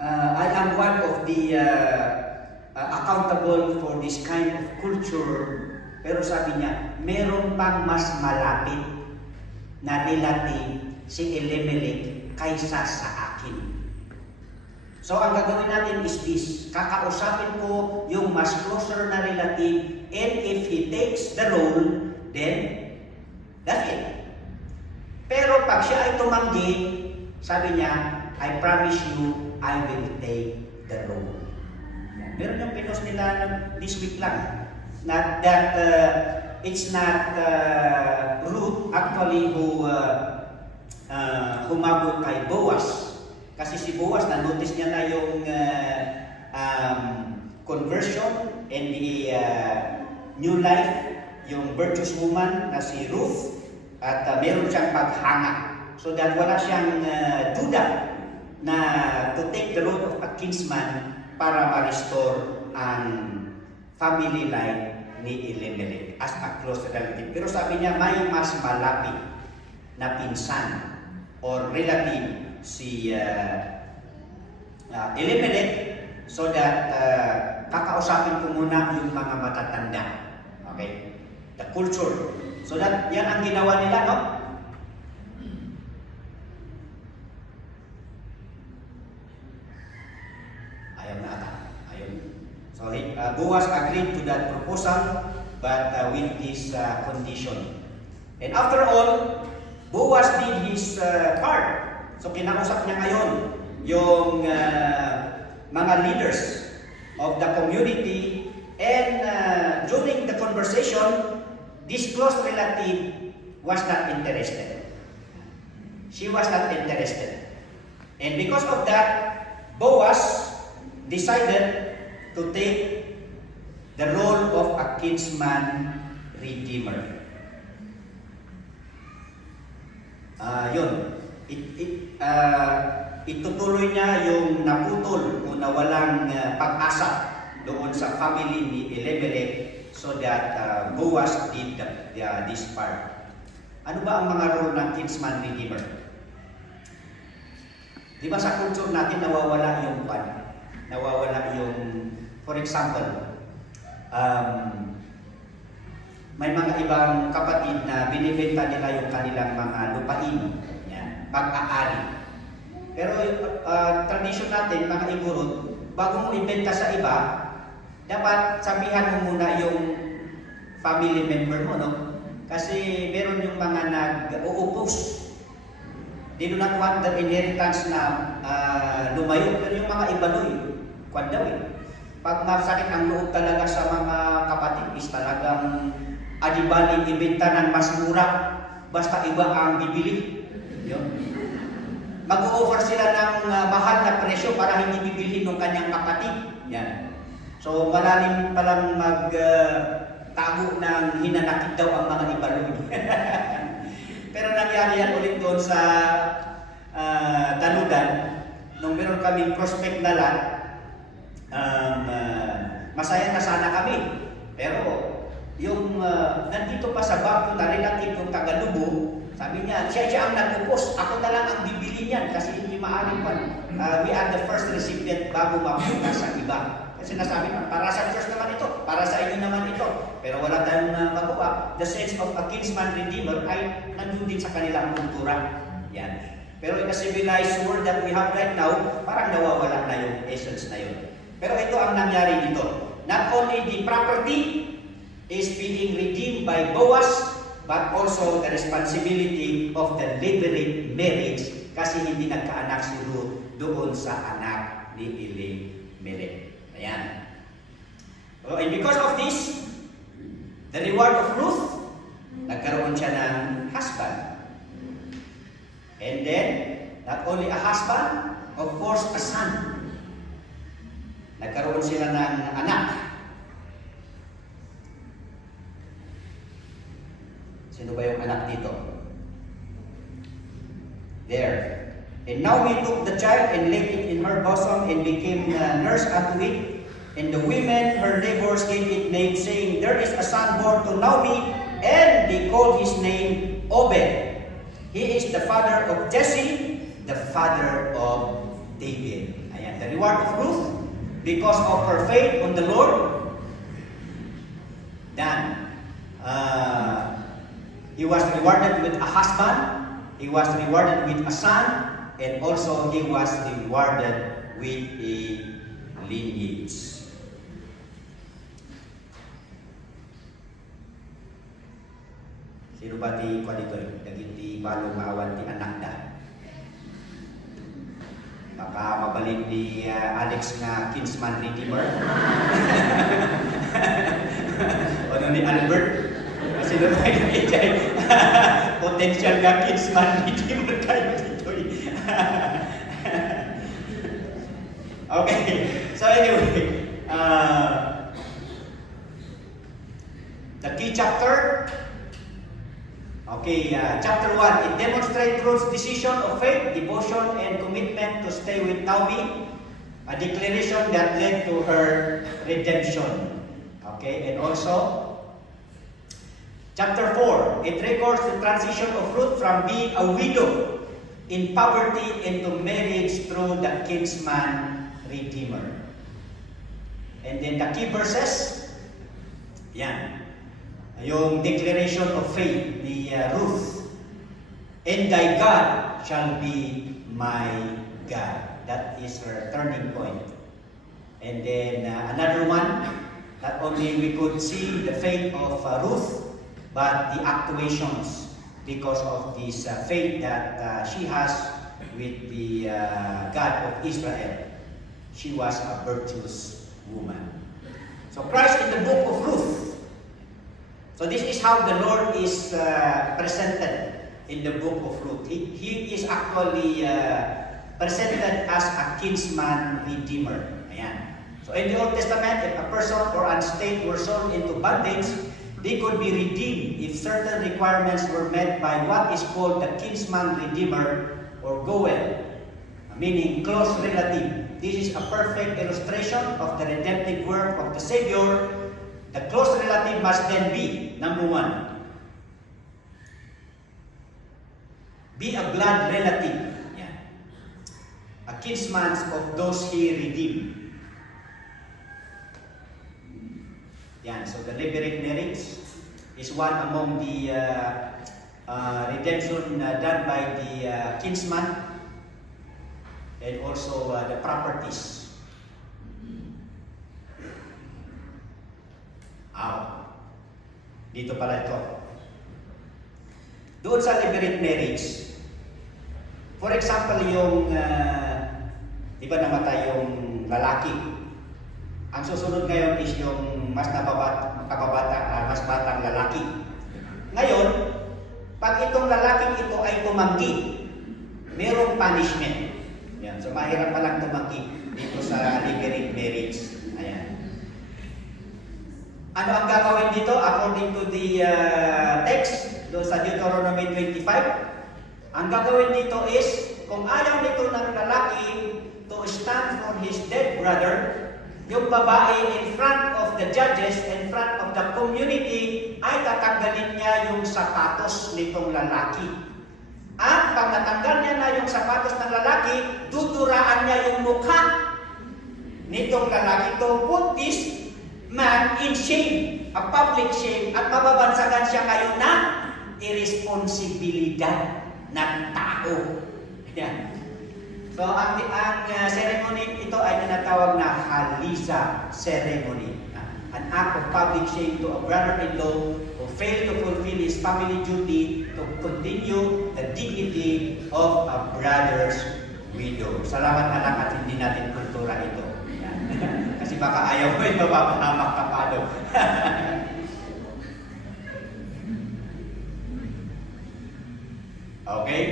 I am one of the accountable for this kind of culture. Pero sabi niya, meron pang mas malapit na relative si Elimelech kaysa sa akin. So ang gagawin natin is this, kakausapin ko yung mas closer na relative, and if he takes the role, then that's it. Pero pag siya ay tumanggi, sabi niya, I promise you, I will take the role. Meron yung pinost nila this week lang. Not that it's not Ruth actually who humabot kay Boaz. Kasi si Boaz, na-notice niya na yung conversion and the new life, yung virtuous woman na si Ruth, at meron siyang paghanga. So that wala siyang duda na to take the role of a kinsman para ma-restore ang family life ni Elimelech as a close relative. Pero sabi niya, may mas malapit na pinsan or relative si Elimelech, so that kakausapin ko muna yung mga matatanda. Okay? The culture. So that yan ang ginawa nila, no? So Boaz agreed to that proposal, but with this condition. And after all, Boaz did his part. So kinausap niya ngayon yung mga leaders of the community, and during the conversation, this close relative was not interested. She was not interested. And because of that, Boaz decided to take the role of a kinsman redeemer. Itutuloy niya yung naputol o nawalang pag-asa doon sa family ni Elimelech, so that Boaz did this part. Ano ba ang mga role ng kinsman redeemer? Di ba sa culture natin nawawala yung for example, may mga ibang kapatid na binibenta nila yung kanilang mga lupain, pag-aari. Pero tradisyon natin, mga Igorot, bago mo ibenta sa iba, dapat sabihan mo muna yung family member mo, no? Kasi meron yung mga nag-uupos. They do not want the inheritance na lumayo. Pero yung mga ibanoy, kwan daw eh. Pag masakit ang loob talaga sa mga kapatid, is talagang adibaling ibenta ng mas mura, basta iba ang bibili. Yun. Mag-o-offer sila ng mahal na presyo para hindi bibili ng kanyang kapatid. Yan. So malalim palang tago ng hinanakit daw ang mga ibaloy. Pero nangyari yan ulit doon sa Daludan, nung meron kaming prospect na lot, masaya na sana kami. Pero yung nandito pa sa bangko na relative ng Tagalubo, sabi niya, siya ang nag-upos, ako na lang ang bibili niyan kasi hindi maaaring pa. We are the first recipient bago mapunta sa iba. Kasi nasabi naman, para sa church naman ito, para sa inyo naman ito. Pero wala tayong magawa. The sense of a kinsman redeemer ay nandun din sa kanilang kultura. Yan. Pero in a civilized world that we have right now, parang nawawala na yung essence na yun. Pero ito ang nangyari dito. Not only the property is being redeemed by Boaz, but also the responsibility of the levirate marriage kasi hindi nagkaanak si Ruth doon sa anak ni Elimelech. Ayan. So, and because of this, the reward of Ruth, nagkaroon siya ng husband. And then, not only a husband, of course, a son. Nagkaroon sila ng anak. Sino ba yung anak dito? There. And Naomi took the child and laid it in her bosom and became nurse unto it. And the women, her neighbors, gave it name, saying, there is a son born to Naomi, and they called his name Obed. He is the father of Jesse, the father of David. Ayan, the reward of Ruth, because of her faith on the Lord, then he was rewarded with a husband, he was rewarded with a son, and also he was rewarded with a lineage. Sino ba ti kwa dito? Naging balong maawan ti anak na. Baka mabalin ni Alex nga kinsman redeemer. O ni Albert. Sino ba yung ijay? Potential nga kinsman redeemer kayo dito. Okay. So anyway, the key chapter. Okay, chapter 1, it demonstrates Ruth's decision of faith, devotion, and commitment to stay with Naomi, a declaration that led to her redemption. Okay, and also, chapter 4, it records the transition of Ruth from being a widow in poverty into marriage through the kinsman redeemer. And then the key verses, yan. Yung declaration of faith ni Ruth, and thy God shall be my God. That is her turning point. And then another one, not only we could see the faith of Ruth, but the actuations because of this faith that she has with the God of Israel. She was a virtuous woman. So Christ in the book of Ruth. So this is how the Lord is presented in the book of Ruth. He is actually presented as a kinsman redeemer. Ayan. So in the Old Testament, if a person or a state were sold into bondage, they could be redeemed if certain requirements were met by what is called the kinsman redeemer or goel, meaning close relative. This is a perfect illustration of the redemptive work of the Savior. The close relative must then be, number one, be a blood relative. Yeah. A kinsman of those he redeemed. Yan. So the levirate marriage is one among the redemption done by the kinsman, and also the properties. Dito pala ito. Doon sa levirate marriage, for example, yung, di ba namatay yung lalaki? Ang susunod ngayon is yung mas mas batang lalaki. Ngayon, pag itong lalaking ito ay tumanggi, mayroong punishment. Yan. So mahirap palang tumanggi dito sa levirate marriage. Ayan. Ano ang gagawin dito according to the text doon sa Deuteronomy 25? Ang gagawin dito is, kung ayaw nito ng lalaki to stand for his dead brother, yung babae in front of the judges, in front of the community, ay tatanggalin niya yung sapatos nitong lalaki. At pag natanggal niya na yung sapatos ng lalaki, duduraan niya yung mukha nitong lalaki to put this man in shame, a public shame, at mababansagan siya ngayon na irresponsibilidad ng tao. Yan. So, ang ceremony ito ay tinatawag na Haliza ceremony. An act of public shame to a brother-in-law who failed to fulfill his family duty to continue the dignity of a brother's widow. Salamat na lang at hindi natin kultura ito. Yan. Kasi baka ayaw ko ito, mapahamak ka pa doon. Okay?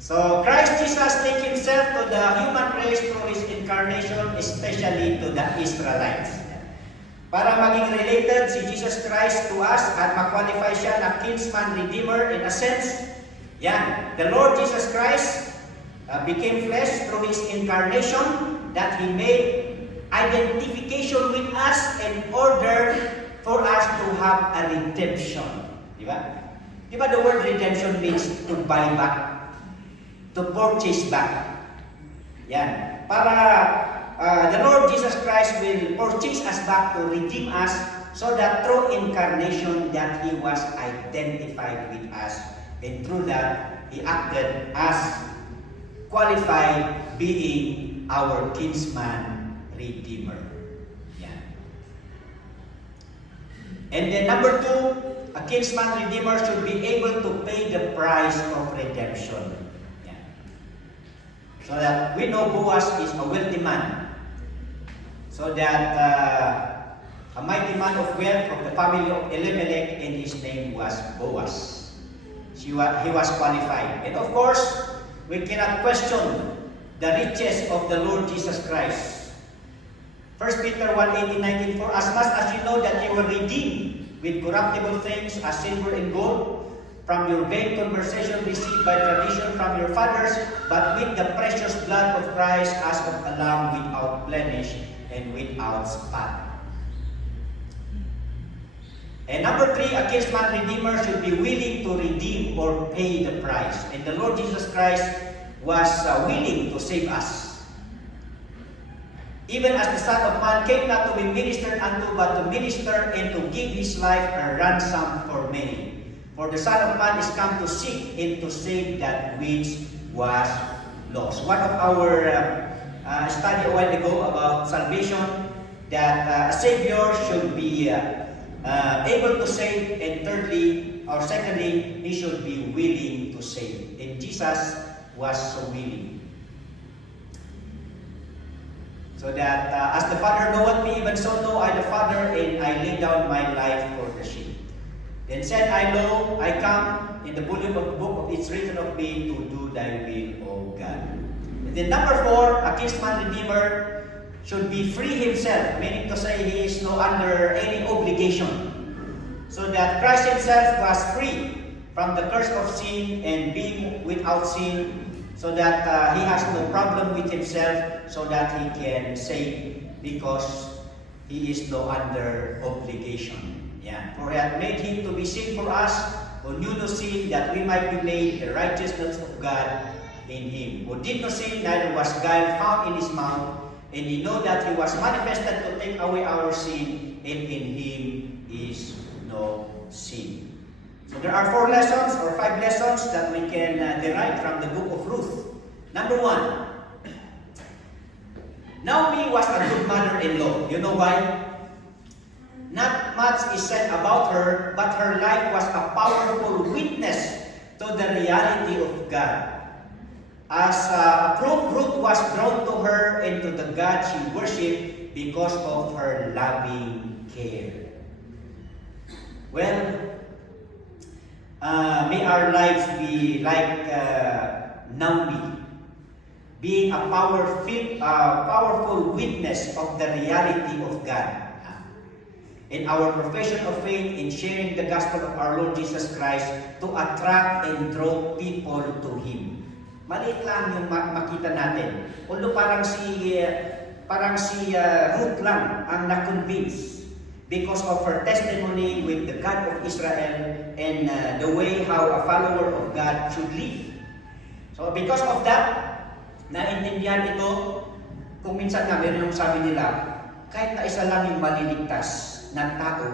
So, Christ Jesus take Himself to the human race through His incarnation, especially to the Israelites. Para maging related si Jesus Christ to us at ma-qualify siya na kinsman redeemer in a sense, yan, the Lord Jesus Christ became flesh through His incarnation that He made identification with us in order for us to have a redemption. Di ba? Di ba the word redemption means to buy back? To purchase back. Yan. Para the Lord Jesus Christ will purchase us back to redeem us so that through incarnation that He was identified with us, and through that He acted as qualified being our kinsman redeemer. Yan. And then number 2, a kinsman redeemer should be able to pay the price of redemption. So that we know Boaz is a wealthy man. So that a mighty man of wealth of the family of Elimelech, and his name was Boaz. He was qualified. And of course, we cannot question the riches of the Lord Jesus Christ. 1 Peter 1:18-19, for as much as you know that you were redeemed with corruptible things as silver and gold, from your vain conversation received by tradition from your fathers, but with the precious blood of Christ as of a lamb without blemish and without spot. And number 3, a kinsman redeemer should be willing to redeem or pay the price. And the Lord Jesus Christ was willing to save us. Even as the Son of Man came not to be ministered unto, but to minister and to give His life a ransom for many. For the Son of Man is come to seek and to save that which was lost. One of our study a while ago about salvation, that a Savior should be able to save, and thirdly, or secondly, He should be willing to save. And Jesus was so willing. So that as the Father knoweth me, even so know I the Father, and I lay down my life for the sheep. Then said I, lo, I come, in the volume of the book of it's written of me, to do thy will, O God. And then number 4, a kinsman redeemer should be free himself, meaning to say he is no under any obligation. So that Christ Himself was free from the curse of sin and being without sin, so that He has no problem with Himself, so that He can save, because He is no under obligation. Yeah. For He hath made Him to be sin for us, who knew no sin, that we might be made the righteousness of God in Him. Who did no sin, neither was guile found in His mouth, and ye know that He was manifested to take away our sin, and in Him is no sin. So there are 4 lessons or 5 lessons that we can derive from the book of Ruth. Number 1, Naomi was a good mother-in-law. You know why? not much is said about her, but her life was a powerful witness to the reality of God. As a proof, Ruth was drawn to her and to the God she worshipped because of her loving care. Well, may our lives be like Naomi, being a powerful witness of the reality of God. In our profession of faith, in sharing the gospel of our Lord Jesus Christ to attract and draw people to Him. Maliit lang yung makita natin. Although parang si Ruth lang ang na-convince because of her testimony with the God of Israel and the way how a follower of God should live. So because of that, naintindihan ito, kung minsan nga meron yung sabi nila, kahit na isa lang yung maliligtas na tao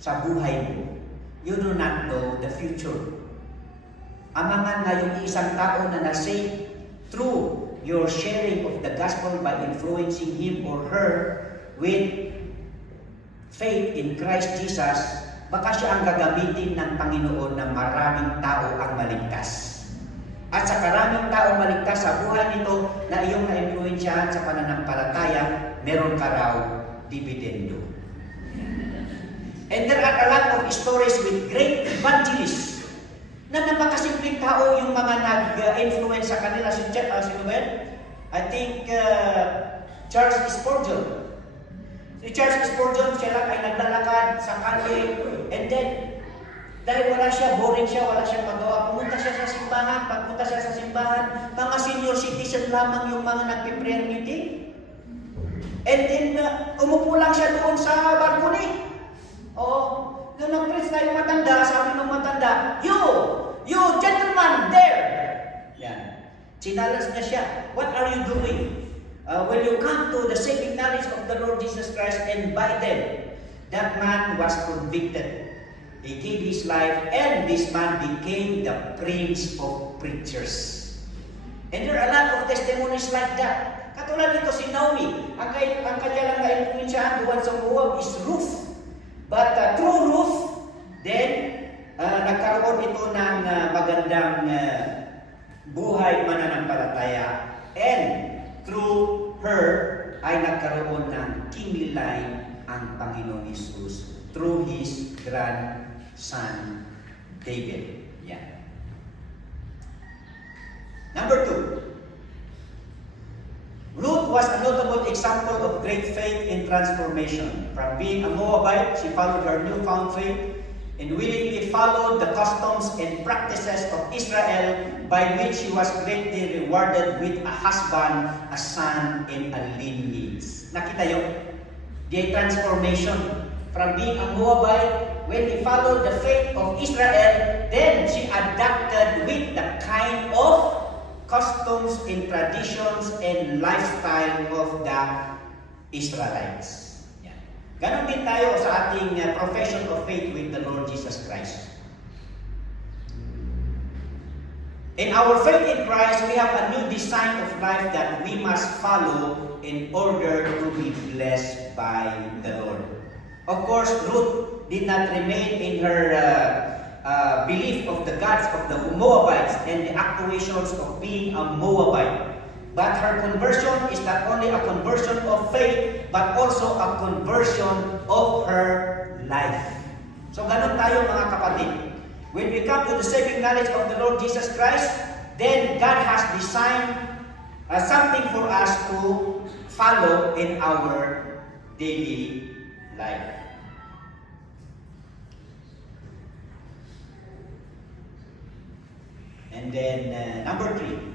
sa buhay mo, you do not know the future. Amangan na yung isang tao na na-save through your sharing of the gospel by influencing him or her with faith in Christ Jesus, baka siya ang gagamitin ng Panginoon na maraming tao ang maligtas. At sa karaming tao maligtas sa buhay nito na iyong na-influensyahan sa pananampalataya, meron ka raw dividendo. And there are a lot of stories with great evangelists na napakasimpleng tao yung mga nag-influence sa kanila. Sino ba yan? I think Charles Spurgeon. Si Charles Spurgeon, siya lang ay naglalakad sa kalye, and then dahil wala siya, boring siya, wala siyang magawa, pumunta siya sa simbahan. Pagpunta siya sa simbahan, mga senior citizen lamang yung mga nagpe-prayer meeting. And then umupo lang siya doon sa balcony. Oo, nung nag-preach na yung matanda, sabi ng matanda, You gentleman there! Yan. Challenge niya siya. What are you doing? When you come to the saving knowledge of the Lord Jesus Christ and by them, that man was convicted. He gave his life and this man became the prince of preachers. And there are a lot of testimonies like that. Katulad nito si Naomi, ang kanya lang na-influensyahan doon sa Moab is Ruth. But through Ruth, then, nagkaroon ito ng magandang buhay mananampalataya. And through her, ay nagkaroon ng kingly line ang Panginoon Jesus through His grandson, David. Yeah. Number 2. Ruth was a notable example of great faith in transformation. From being a Moabite, she followed her newfound faith and willingly followed the customs and practices of Israel, by which she was greatly rewarded with a husband, a son, and a lineage. Nakita yun? The transformation. From being a Moabite, when he followed the faith of Israel, then she adapted with the kind of customs and traditions and lifestyle of the Israelites. Yan. Ganon din tayo sa ating profession of faith with the Lord Jesus Christ. In our faith in Christ, we have a new design of life that we must follow in order to be blessed by the Lord. Of course, Ruth did not remain in her belief of the gods of the Moabites and the actuations of being a Moabite. But her conversion is not only a conversion of faith, but also a conversion of her life. So ganun tayo mga kapatid. When we come to the saving knowledge of the Lord Jesus Christ, then God has designed something for us to follow in our daily life. And then, number 3.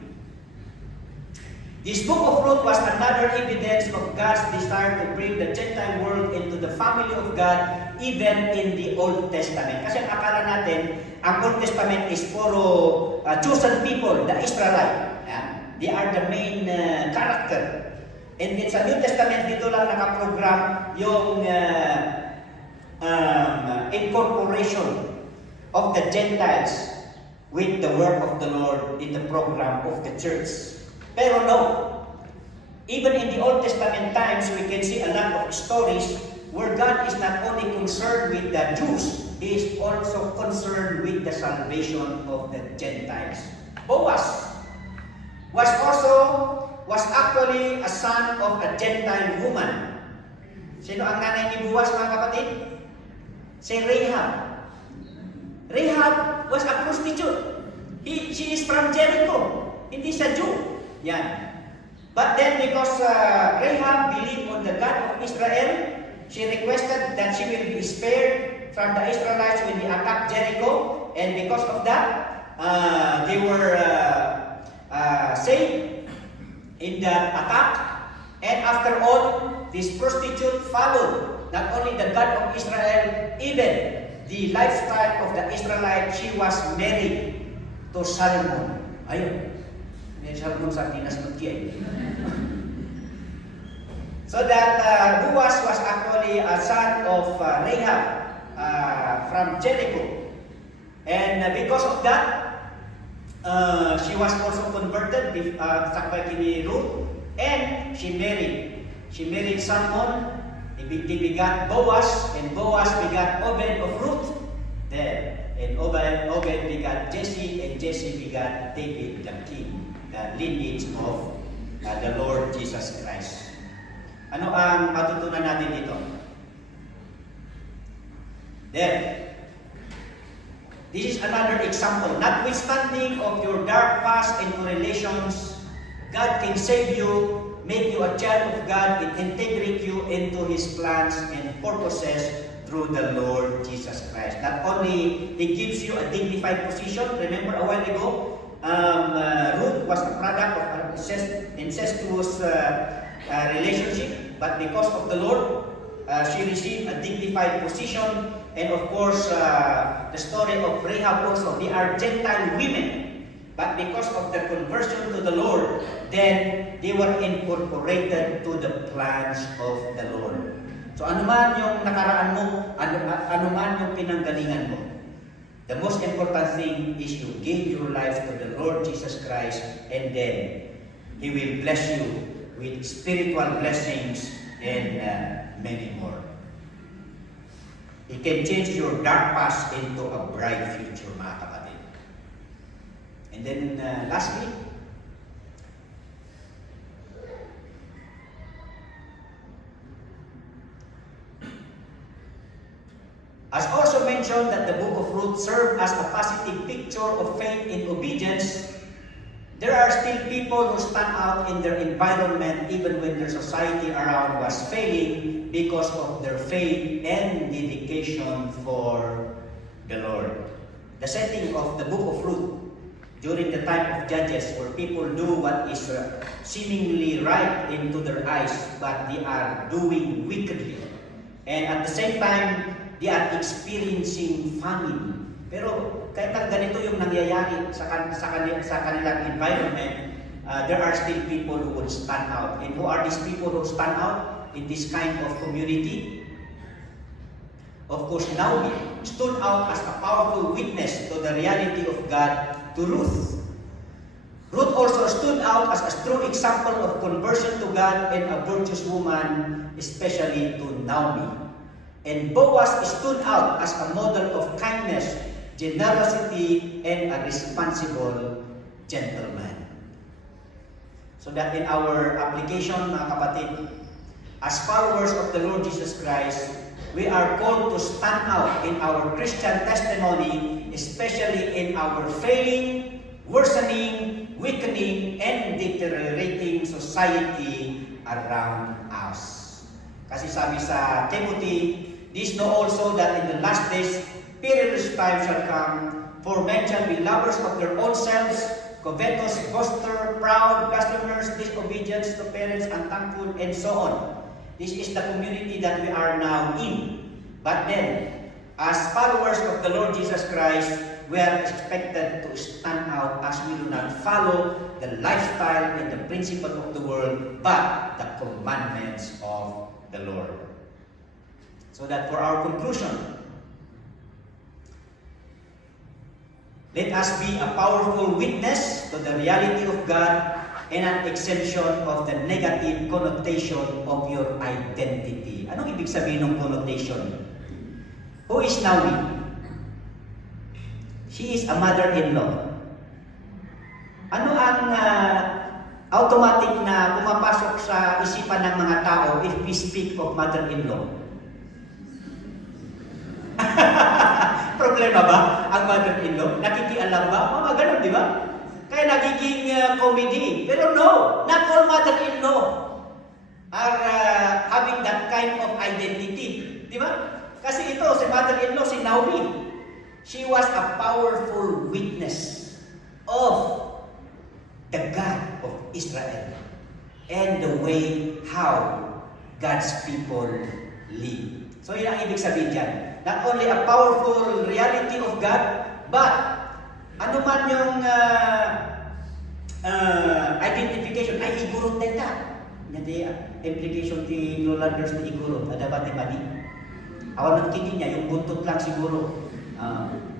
This book of Ruth was another evidence of God's desire to bring the Gentile world into the family of God, even in the Old Testament. Kasi akala natin, ang Old Testament is puro chosen people, the Israelite. Yeah? They are the main character. And then sa New Testament, dito lang nakaprogram yung incorporation of the Gentiles with the work of the Lord in the program of the church. Pero no, even in the Old Testament times, we can see a lot of stories where God is not only concerned with the Jews, He is also concerned with the salvation of the Gentiles. Boaz was actually a son of a Gentile woman. Sino ang nanay ni Boaz, mga kapatid? Si Rahab. Rahab was a prostitute. She is from Jericho. Hindi siya Jew. Yan. But then because Rahab believed on the God of Israel, she requested that she will be spared from the Israelites when they attacked Jericho. And because of that, they were saved in that attack. And after all, this prostitute followed not only the God of Israel, even the lifestyle of the Israelites. She was married to Salmon. Ayun. May Salmon sa Tinas Nutye. So that Boaz was actually a son of Rahab from Jericho. And because of that, she was also converted sakbay kini Ruth, and she married Salmon. They begat Boaz, and Boaz begat Obed of Ruth. There, and Obed begat Jesse, and Jesse begat David the king, the lineage of the Lord Jesus Christ. Ano ang matutunan natin dito? There. This is another example. Notwithstanding of your dark past and correlations, God can save you, make you a child of God, and integrate you into His plans and purposes through the Lord Jesus Christ. Not only He gives you a dignified position. Remember a while ago, Ruth was a product of an incestuous relationship, but because of the Lord, she received a dignified position. And of course, the story of Rahab also, they are Gentile women. But because of their conversion to the Lord, then they were incorporated to the plans of the Lord. So anuman yung nakaraan mo, anuman yung pinanggalingan mo, the most important thing is you give your life to the Lord Jesus Christ, and then He will bless you with spiritual blessings and many more. He can change your dark past into a bright future, mga kapatid. And then lastly, as also mentioned that the book of Ruth served as a positive picture of faith in obedience, there are still people who stand out in their environment even when their society around was failing because of their faith and dedication for the Lord. The setting of the book of Ruth during the time of Judges, where people do what is seemingly right into their eyes, but they are doing wickedly. And at the same time, they are experiencing famine. Pero kahit na ganito yung nangyayari sa kanilang environment, there are still people who would stand out. And who are these people who stand out in this kind of community? Of course, Naomi stood out as a powerful witness to the reality of God to Ruth. Ruth also stood out as a true example of conversion to God and a virtuous woman, especially to Naomi. And Boaz stood out as a model of kindness, generosity, and a responsible gentleman. So that in our application, mga kapatid, as followers of the Lord Jesus Christ, we are called to stand out in our Christian testimony, especially in our failing, worsening, weakening, and deteriorating society around us. Kasi sabi sa Timothy, this know also that in the last days, perilous times shall come, for men shall be lovers of their own selves, covetous, boasters, proud, blasphemers, disobedient to parents, unthankful, and so on. This is the community that we are now in. But then, as followers of the Lord Jesus Christ, we are expected to stand out as we do not follow the lifestyle and the principle of the world, but the commandments of the Lord. So that for our conclusion, let us be a powerful witness to the reality of God and an exemption of the negative connotation of your identity. Anong ibig sabihin ng connotation? Who is Naomi? She is a mother-in-law. Ano ang automatic na pumapasok sa isipan ng mga tao if we speak of mother-in-law? Problema ba ang mother-in-law? Nakikialam ba? Mga ganun, di ba? Kaya nagiging comedy. Pero no, not all mother-in-law are having that kind of identity. Di ba? Kasi ito, si mother-in-law, si Naomi, she was a powerful witness of the God of Israel and the way how God's people live. So yun ang ibig sabihin dyan. Not only a powerful reality of God, but ano man yung identification ay igurot na ita. Hindi implication ti Rolanders ni igurot. Ada ba ti mali? Awan nagkiti niya, yung buntot lang siguro.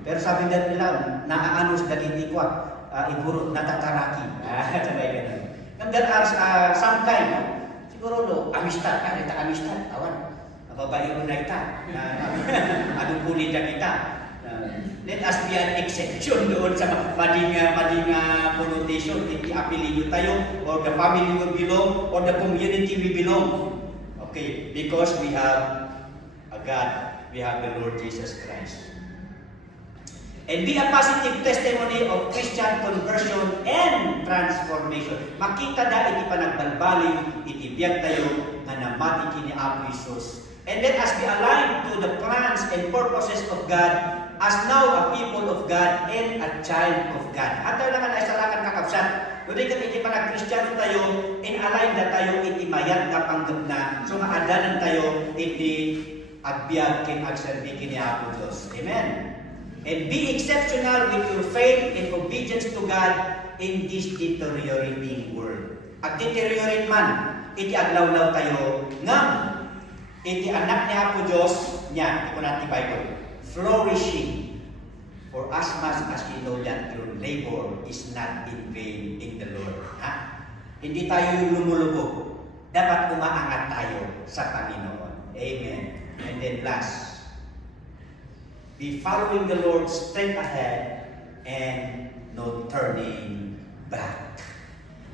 Pero sabi nila, naaanos dagiti kwa. Iguro natataraki. Sabay ganun. And there are some kind, no? Siguro no, amistad, ita amistad, awan. Mababayo na ita. Anong kulit na kita. Let us be an exception doon sa mading connotation. I-apelido tayo, or the family we belong, or the community we belong. Okay, because we have a God, we have the Lord Jesus Christ. And be a positive testimony of Christian conversion and transformation. Makita da iti panagbalbali, iti biyag tayo nga namati kini Apo Jesus. And let us be aligned to the plans and purposes of God as now a people of God and a child of God. At tayo naman ay salakan kakapsat. Kundi kat iti panag-Kristiyano tayo, in align na tayo iti mayat na panggap na. So maadanan tayo iti agbyag kin agserbi kini Apo Diyos. Amen. And be exceptional with your faith and obedience to God in this deteriorating world. At deteriorate man, iti aglaw-law tayo ngam iti anak ni Apo Diyos niya, ito natin Bible, flourishing, for as much as you know that your labor is not in vain in the Lord. Ha? Hindi tayo lumulubog. Dapat umaangat tayo sa Panginoon. Amen. And then last, be following the Lord straight ahead and no turning back.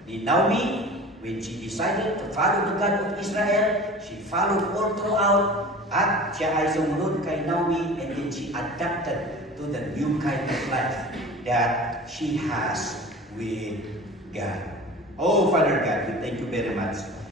The Naomi, when she decided to follow the God of Israel, she followed all throughout at siya ay sumunod kay Naomi and then she adapted to the new kind of life that she has with God. Oh, Father God, we thank you very much.